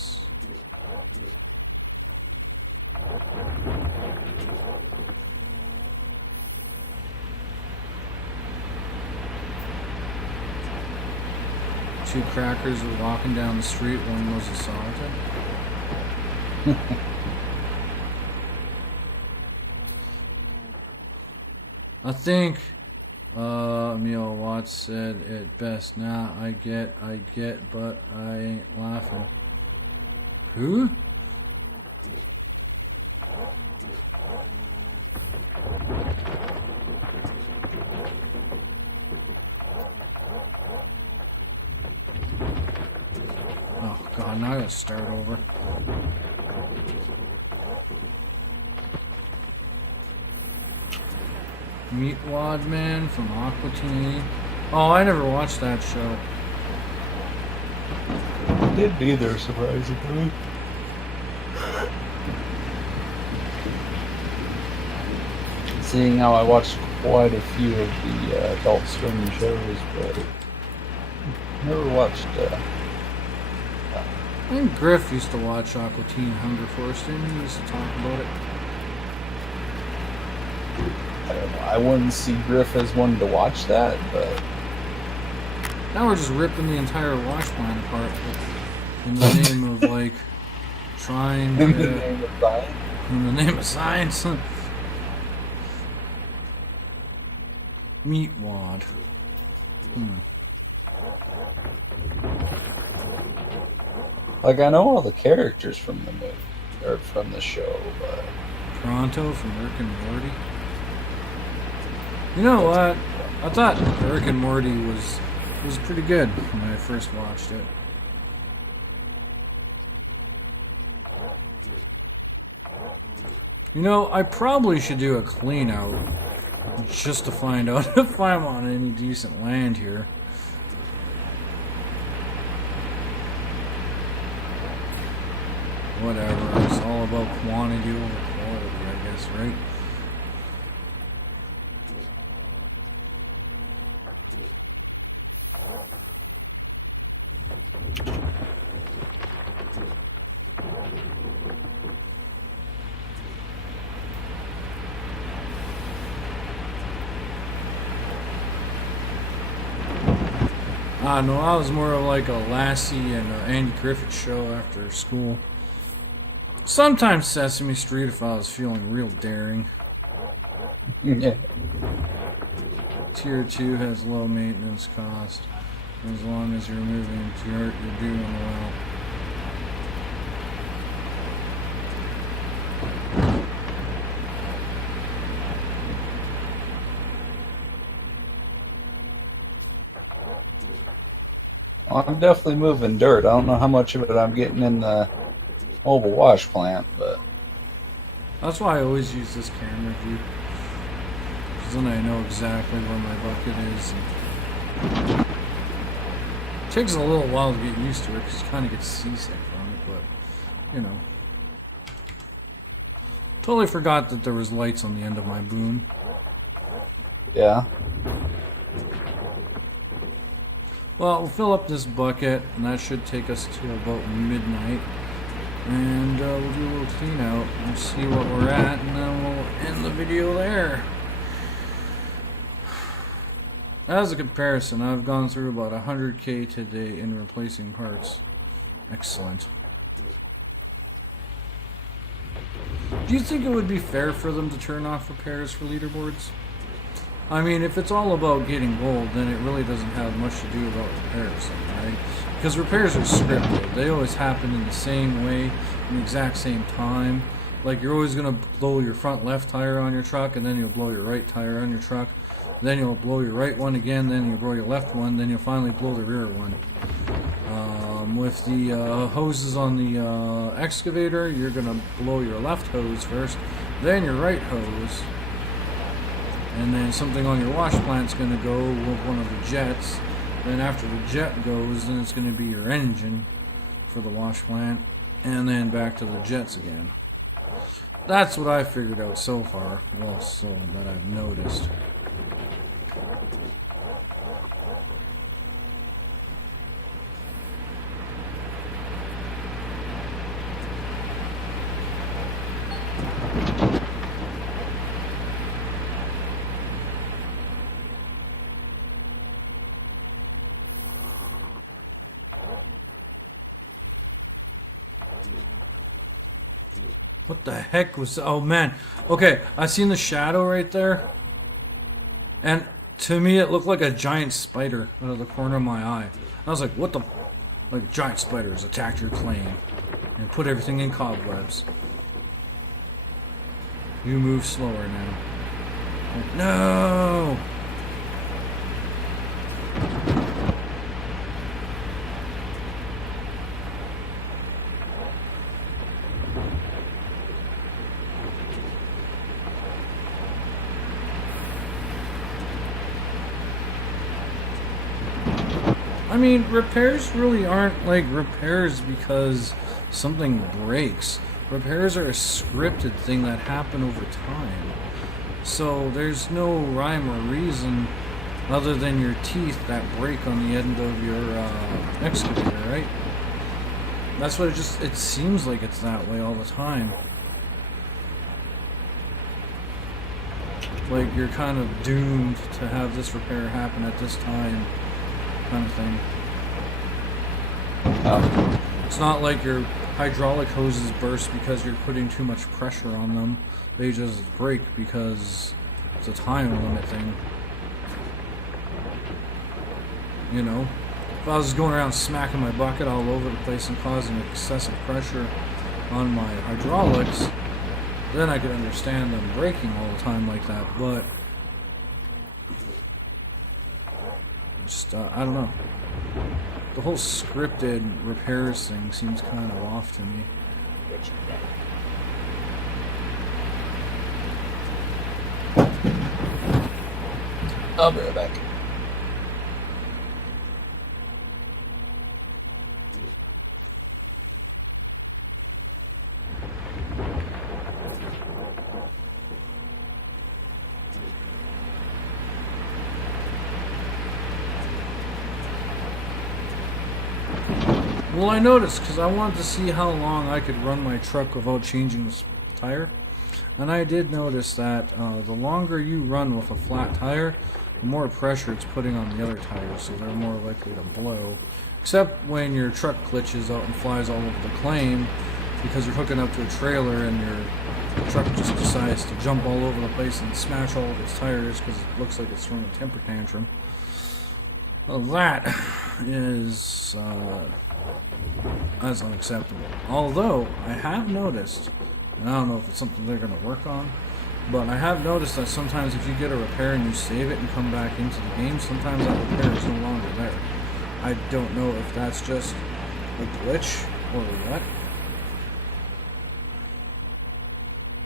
Two crackers are walking down the street. One was assaulted. I think Emil Watts said it best. Nah, I get, but I ain't laughing. Who? Oh god, now I gotta start over. Meatwad Man from Aqua Teen. Oh, I never watched that show. I didn't either, surprisingly. Seeing how I watched quite a few of the Adult Swim shows, but never watched I think Griff used to watch Aqua Teen Hunger Force, didn't he? He used to talk about it. I don't know. I wouldn't see Griff as one to watch that, but Now we're just ripping the entire wash plant apart in the name of, like, trying to... in the name of science. In the name of science. Meat wad. Like, I know all the characters from the movie, or from the show, but... Toronto from Rick and Morty. You know what? I thought Rick and Morty was pretty good when I first watched it. You know, I probably should do a clean out just to find out if I'm on any decent land here. Whatever, it's all about quantity over quality, I guess, right? No, I was more of like a Lassie and Andy Griffith show after school. Sometimes Sesame Street if I was feeling real daring. Yeah. Tier 2 has low maintenance cost. As long as you're moving dirt, you're doing well. Well, I'm definitely moving dirt. I don't know how much of it I'm getting in the mobile wash plant, but... That's why I always use this camera view. Because then I know exactly where my bucket is. And it takes a little while to get used to it because you kind of get seasick from it, but, you know. Totally forgot that there was lights on the end of my boom. Yeah. Well, we'll fill up this bucket, and that should take us to about midnight. And we'll do a little clean out and see what we're at, and then we'll end the video there. As a comparison, I've gone through about 100k today in replacing parts. Excellent. Do you think it would be fair for them to turn off repairs for leaderboards? I mean, if it's all about getting gold, then it really doesn't have much to do about repairs, right? Because repairs are scripted. They always happen in the same way, in the exact same time. Like, you're always going to blow your front left tire on your truck, and then you'll blow your right tire on your truck. Then you'll blow your right one again, then you'll blow your left one, then you'll finally blow the rear one. With the hoses on the excavator, you're going to blow your left hose first, then your right hose. And then something on your wash plant's going to go with one of the jets. Then after the jet goes, then it's going to be your engine for the wash plant. And then back to the jets again. That's what I figured out so far. Well, so that I've noticed. What the heck was... Oh, man. Okay, I seen the shadow right there. And to me, it looked like a giant spider out of the corner of my eye. I was like, what the... Like, a giant spider has attacked your plane. And put everything in cobwebs. You move slower now. Like, no! I mean, repairs really aren't like repairs because something breaks. Repairs are a scripted thing that happen over time. So there's no rhyme or reason other than your teeth that break on the end of your excavator, right? That's what it seems like it's that way all the time. Like you're kind of doomed to have this repair happen at this time, kind of thing. It's not like your hydraulic hoses burst because you're putting too much pressure on them. They just break because it's a time limit thing. You know? If I was going around smacking my bucket all over the place and causing excessive pressure on my hydraulics, then I could understand them breaking all the time like that, but just, I don't know. The whole scripted repairs thing seems kind of off to me. I'll be right back. Well, I noticed because I wanted to see how long I could run my truck without changing the tire. And I did notice that the longer you run with a flat tire, the more pressure it's putting on the other tires, so they're more likely to blow. Except when your truck glitches out and flies all over the claim because you're hooking up to a trailer and your truck just decides to jump all over the place and smash all of its tires because it looks like it's throwing a temper tantrum. Well, that is that's unacceptable. Although I have noticed, and I don't know if it's something they're going to work on, but I have noticed that sometimes if you get a repair and you save it and come back into the game, sometimes that repair is no longer there. I don't know if that's just a glitch or what.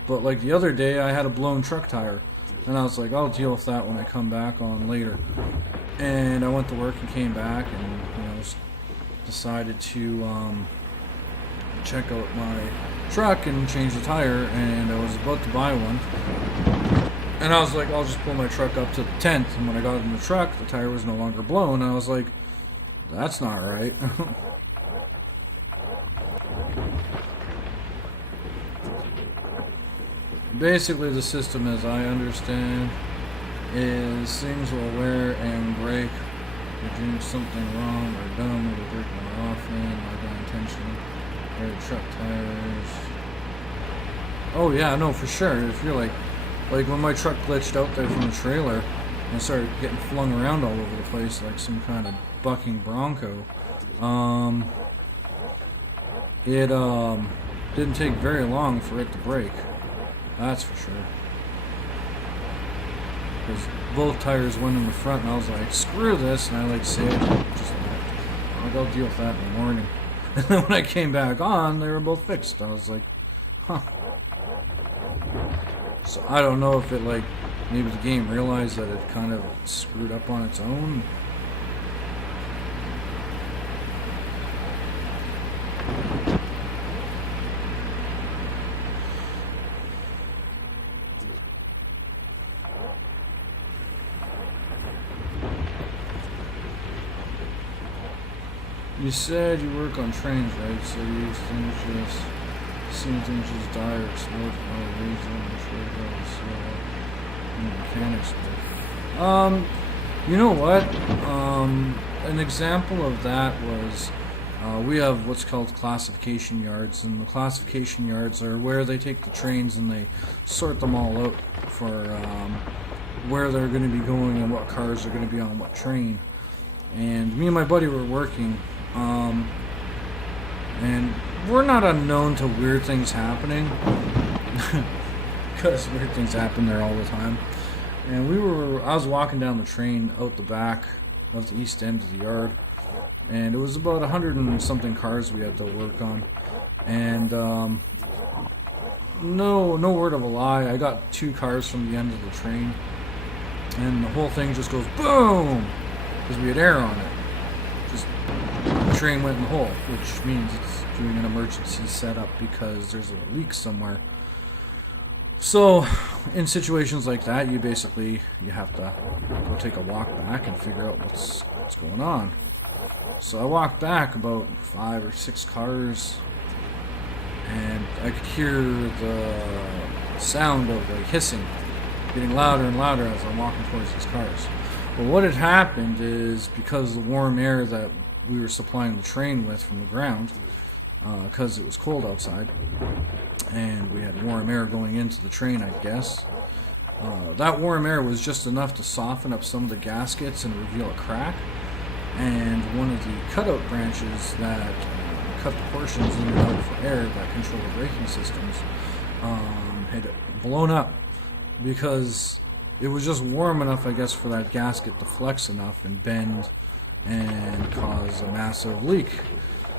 But like the other day, I had a blown truck tire, and I was like, I'll deal with that when I come back on later. And I went to work and came back, and decided to check out my truck and change the tire, and I was about to buy one. And I was like, I'll just pull my truck up to the 10th, and when I got in the truck, the tire was no longer blown, and I was like, that's not right. Basically, the system, as I understand, is things will wear and break. You're doing something wrong or dumb, or you're breaking it often, like unintentionally. Or truck tires. Oh yeah, no, for sure. If you're like when my truck glitched out there from the trailer and started getting flung around all over the place like some kind of bucking bronco, it didn't take very long for it to break. That's for sure. Because both tires went in the front, and I was like, screw this, and I saved it, just left. I'll deal with that in the morning. And then when I came back on, they were both fixed. I was like, huh. So I don't know if it maybe the game realized that it kind of screwed up on its own. You said you work on trains, right? So you seeing things just die or explode for no reason. I'm sure that was mechanics. You know what? An example of that was we have what's called classification yards, and the classification yards are where they take the trains and they sort them all out for where they're going to be going and what cars are going to be on what train. And me and my buddy were working. And we're not unknown to weird things happening, because weird things happen there all the time. And I was walking down the train out the back of the east end of the yard, and it was about 100 and something cars we had to work on. And no word of a lie, I got 2 cars from the end of the train, and the whole thing just goes boom, because we had air on it. The train went in the hole, which means it's doing an emergency setup because there's a leak somewhere. So, in situations like that, you have to go take a walk back and figure out what's going on. So I walked back about 5 or 6 cars, and I could hear the sound of like hissing getting louder and louder as I'm walking towards these cars. Well, what had happened is, because of the warm air that we were supplying the train with from the ground, because it was cold outside, and we had warm air going into the train, I guess. That warm air was just enough to soften up some of the gaskets and reveal a crack. And one of the cutout branches that cut the portions in and out for air that control the braking systems had blown up, because it was just warm enough, I guess, for that gasket to flex enough and bend and cause a massive leak.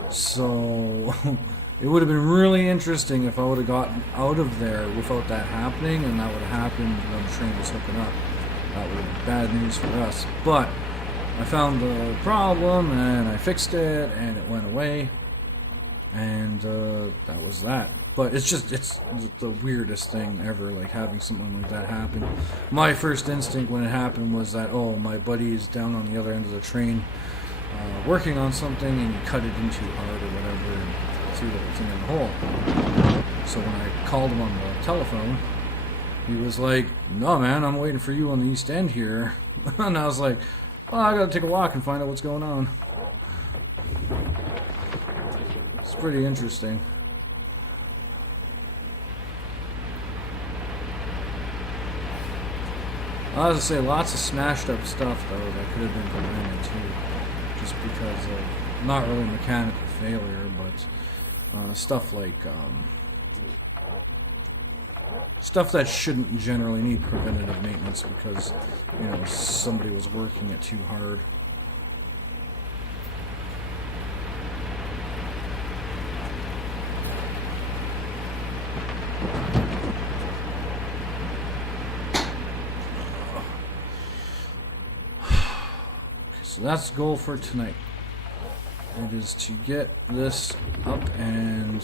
So it would have been really interesting if I would have gotten out of there without that happening, and that would have happened when the train was hooking up. That would have been bad news for us. But I found the problem and I fixed it and it went away, and that was that. But it's the weirdest thing ever, like having something like that happen. My first instinct when it happened was that, oh, my buddy is down on the other end of the train working on something, and he cut it in too hard or whatever and threw the whole thing in the hole. So when I called him on the telephone, he was like, no man, I'm waiting for you on the east end here. And I was like, well, I gotta take a walk and find out what's going on. It's pretty interesting. I was gonna say, lots of smashed up stuff though that could have been prevented too, just because of not really mechanical failure, but stuff like stuff that shouldn't generally need preventative maintenance because, you know, somebody was working it too hard. So that's the goal for tonight. It is to get this up and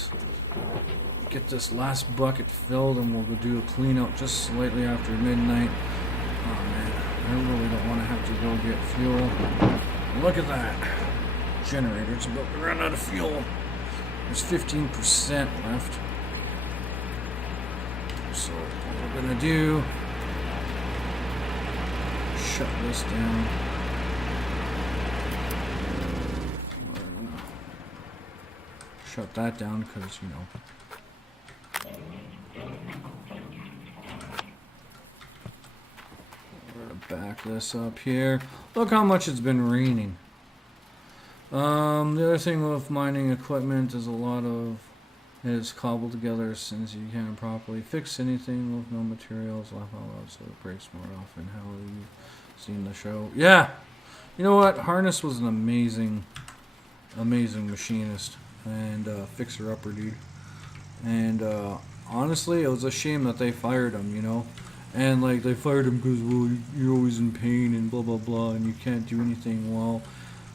get this last bucket filled, and we'll go do a clean out just slightly after midnight. Oh man, I really don't want to have to go get fuel. Look at that. Generator's about to run out of fuel. There's 15% left. So what we're gonna do, shut this down. Shut that down because, you know, we're gonna back this up here. Look how much it's been raining. The other thing with mining equipment is a lot of it is cobbled together since you can't properly fix anything with no materials left out, so it breaks more often. How have you seen the show? Yeah, you know what? Harness was an amazing machinist and fixer-upper dude. And honestly, it was a shame that they fired him, you know. And like they fired him because, well, you're always in pain and blah blah blah, and you can't do anything. Well,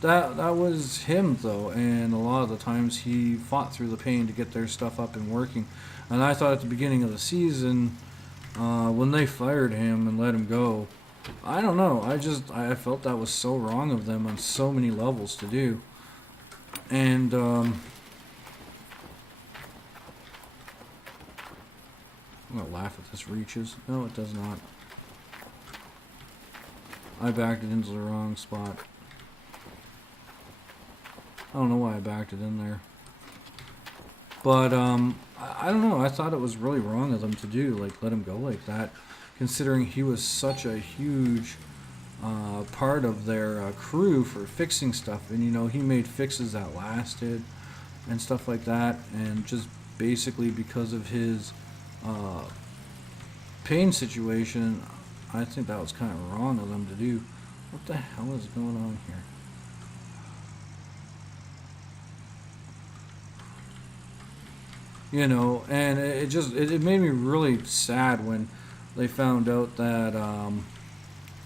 that was him though, and a lot of the times he fought through the pain to get their stuff up and working. And I thought at the beginning of the season, when they fired him and let him go, I don't know. I felt that was so wrong of them on so many levels to do. And I'm gonna laugh if this reaches. No, it does not. I backed it into the wrong spot. I don't know why I backed it in there. But I don't know. I thought it was really wrong of them to do, like let him go like that, considering he was such a huge part of their crew for fixing stuff. And you know, he made fixes that lasted and stuff like that. And just basically because of his pain situation, I think that was kind of wrong of them to do. What the hell is going on here? You know, and it made me really sad when they found out that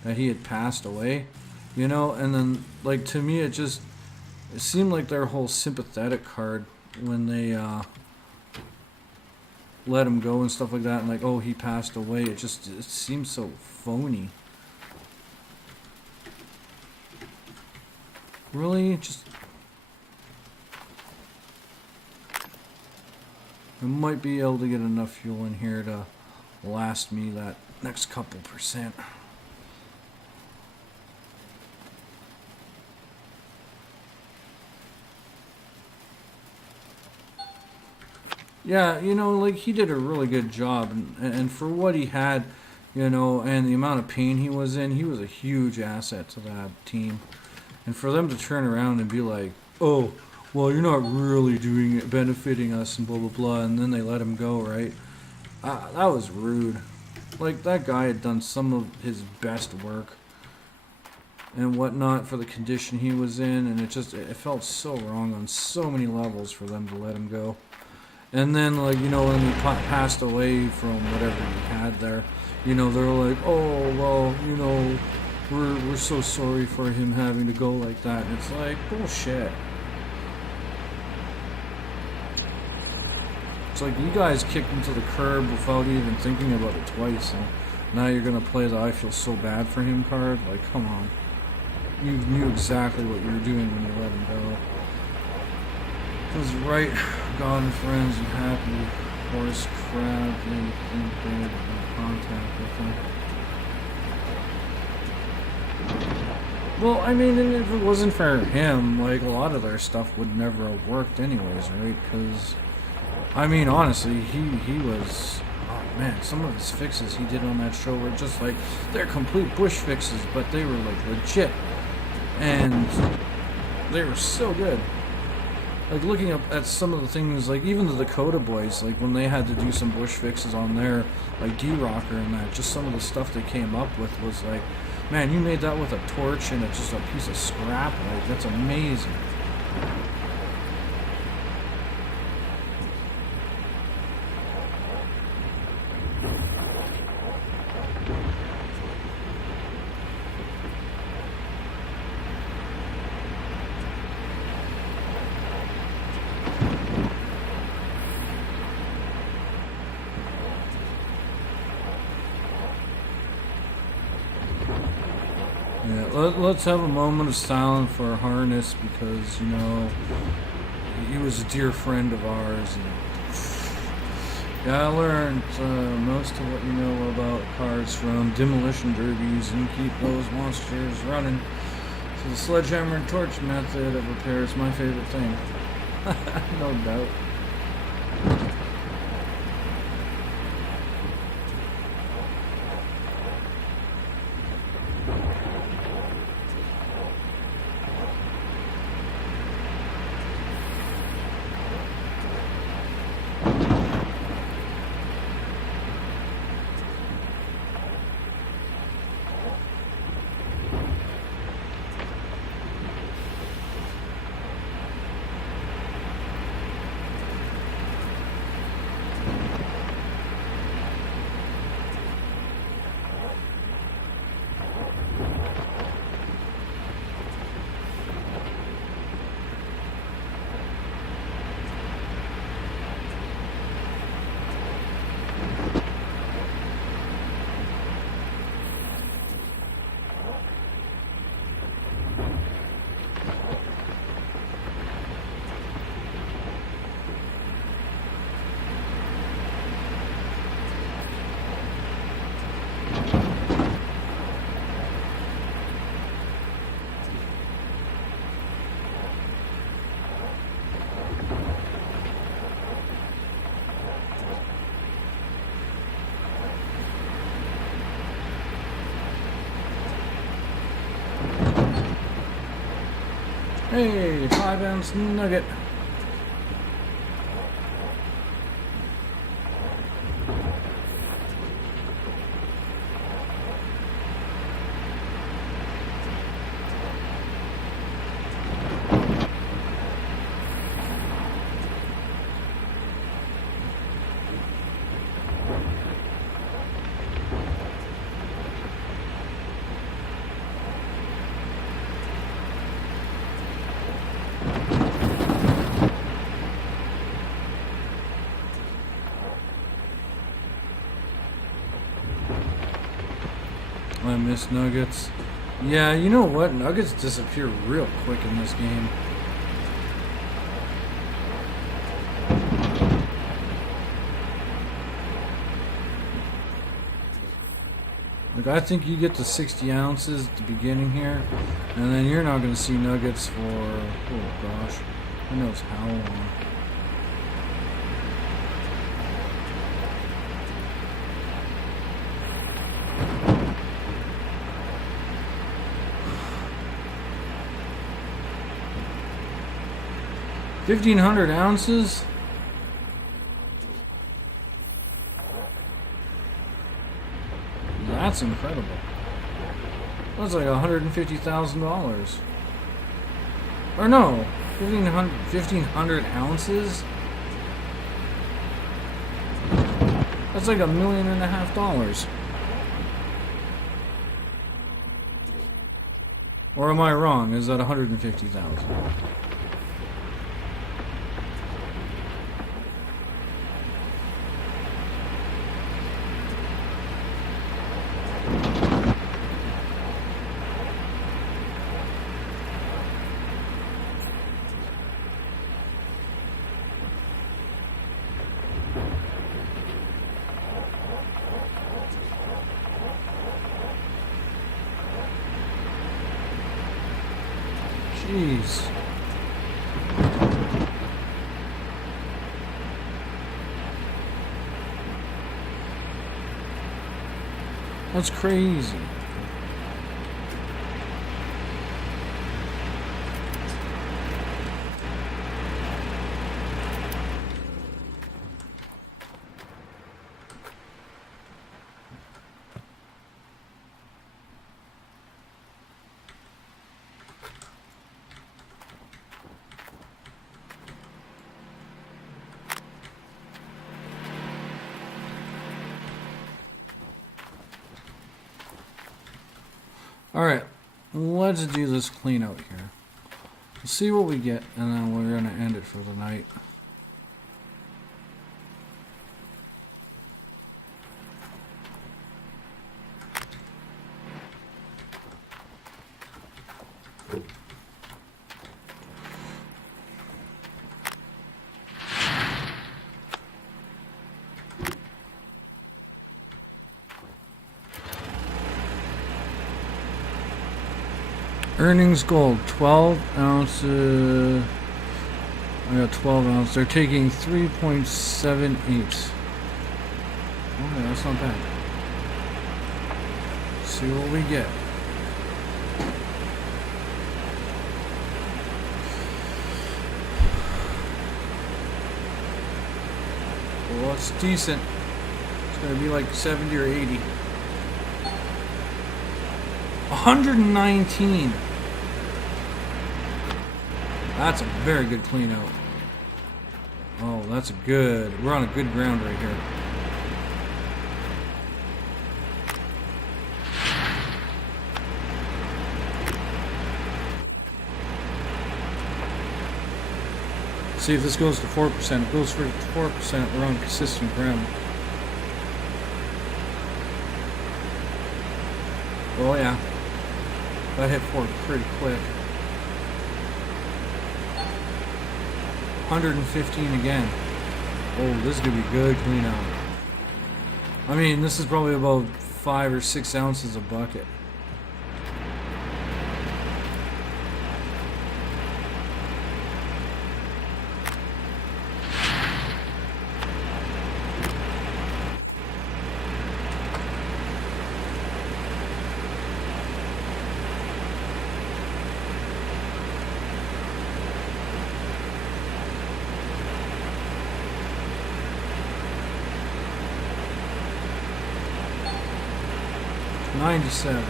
that he had passed away, you know. And then, like, to me, it seemed like their whole sympathetic card when they let him go and stuff like that, and like, oh, he passed away. It seems so phony. Really? Just... I might be able to get enough fuel in here to last me that next couple percent. Yeah, you know, like, he did a really good job, and for what he had, you know, and the amount of pain he was in, he was a huge asset to that team. And for them to turn around and be like, oh, well, you're not really doing it, benefiting us, and blah, blah, blah, and then they let him go, right? That was rude. Like, that guy had done some of his best work and whatnot for the condition he was in, and it felt so wrong on so many levels for them to let him go. And then, like, you know, when he passed away from whatever he had there, you know, they were like, oh, well, you know, we're so sorry for him having to go like that. And it's like, bullshit. It's like, you guys kicked him to the curb without even thinking about it twice. And now you're going to play the I feel so bad for him card? Like, come on. You knew exactly what you were doing when you let him go. It was right, God and friends and happy horse crab and dead in contact with him. Well, I mean, and if it wasn't for him, like, a lot of their stuff would never have worked anyways, right? Because, I mean, honestly, he was... Oh, man, some of his fixes he did on that show were just, like, they're complete bush fixes, but they were, like, legit. And they were so good. Like, looking up at some of the things, like, even the Dakota Boys, like, when they had to do some bush fixes on there, like D-Rocker and that, just some of the stuff they came up with was like, man, you made that with a torch and just a piece of scrap, like, that's amazing. Yeah, let's have a moment of silence for Harness because, you know, he was a dear friend of ours. And yeah, I learned most of what you know about cars from demolition derbies and keep those monsters running. So the sledgehammer and torch method of repair is my favorite thing. No doubt. Hey, 5-ounce nugget. I miss nuggets. Yeah, you know what? Nuggets disappear real quick in this game. Like, I think you get to 60 ounces at the beginning here, and then you're not going to see nuggets for, oh gosh, who knows how long. $1,500 ounces? That's incredible. That's like $150,000. Or no, 1,500 ounces? That's like $1.5 million. Or am I wrong? Is that 150,000? Jeez. That's crazy. Alright, let's do this clean out here. Let's see what we get, and then we're going to end it for the night. Earnings gold, 12 ounces. I got 12 ounces. They're taking 3.78. Okay, that's not bad. Let's see what we get. Well, it's decent. It's gonna be like 70 or 80. 119. That's a very good clean out. Oh, that's a good. We're on a good ground right here. See if this goes to 4%. If it goes for 4%, we're on consistent ground. Oh yeah. That hit 4 pretty quick. 115 again. Oh, this is gonna be good clean out. I mean, this is probably about 5 or 6 ounces a bucket. $97.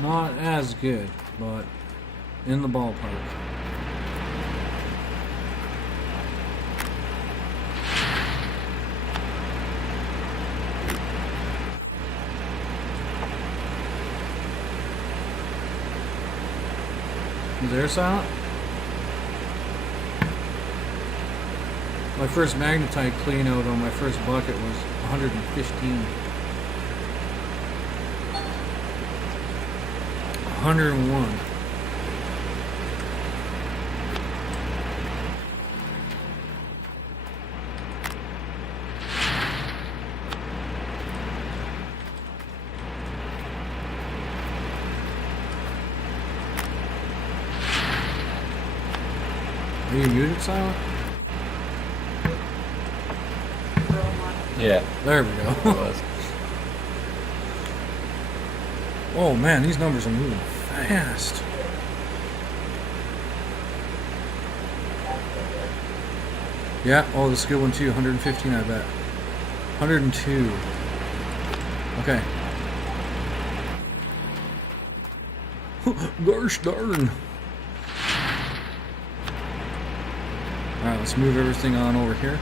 Not as good, but in the ballpark. Is there silent? My first magnetite clean out on my first bucket was 115. 101. Are you muted, Silent? Yeah. There we It go. was. Oh man, these numbers are moving fast. Yeah, oh, this is a good one too. 115, I bet. 102. Okay. Gosh darn. Alright, let's move everything on over here.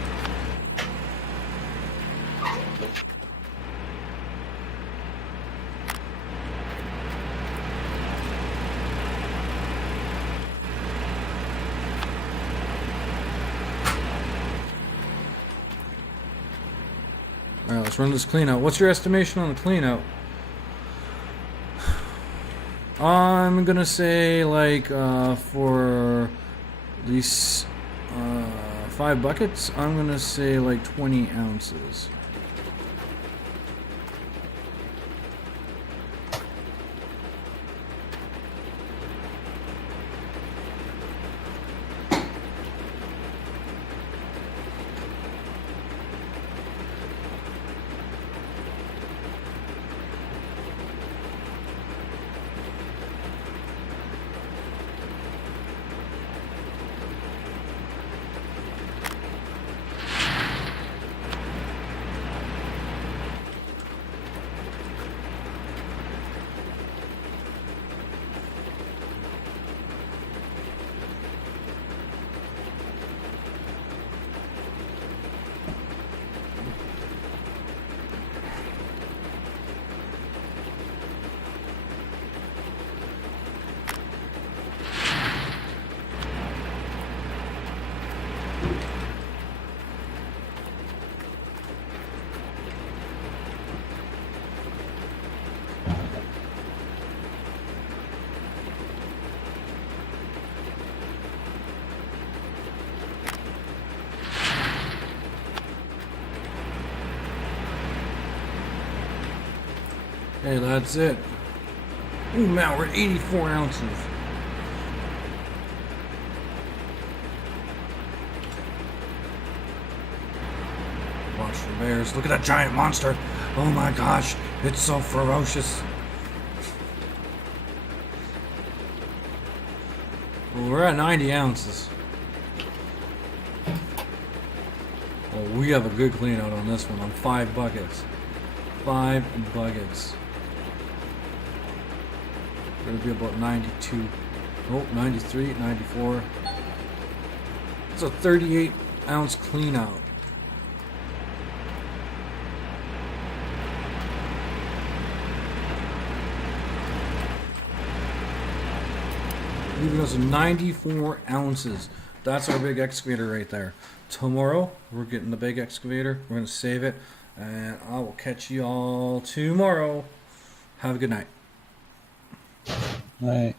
Alright, let's run this clean out. What's your estimation on the clean out? I'm gonna say like for these 5 buckets, I'm gonna say like 20 ounces. Hey, that's it. Ooh, man, we're at 84 ounces. Watch for bears. Look at that giant monster. Oh my gosh, it's so ferocious. Well, we're at 90 ounces. Well, we have a good clean out on this one on 5 buckets. 5 buckets. Gonna be about 92. Oh, 93, 94. It's a 38 ounce clean out. Leaving us 94 ounces. That's our big excavator right there. Tomorrow, we're getting the big excavator. We're going to save it. And I will catch you all tomorrow. Have a good night. Right.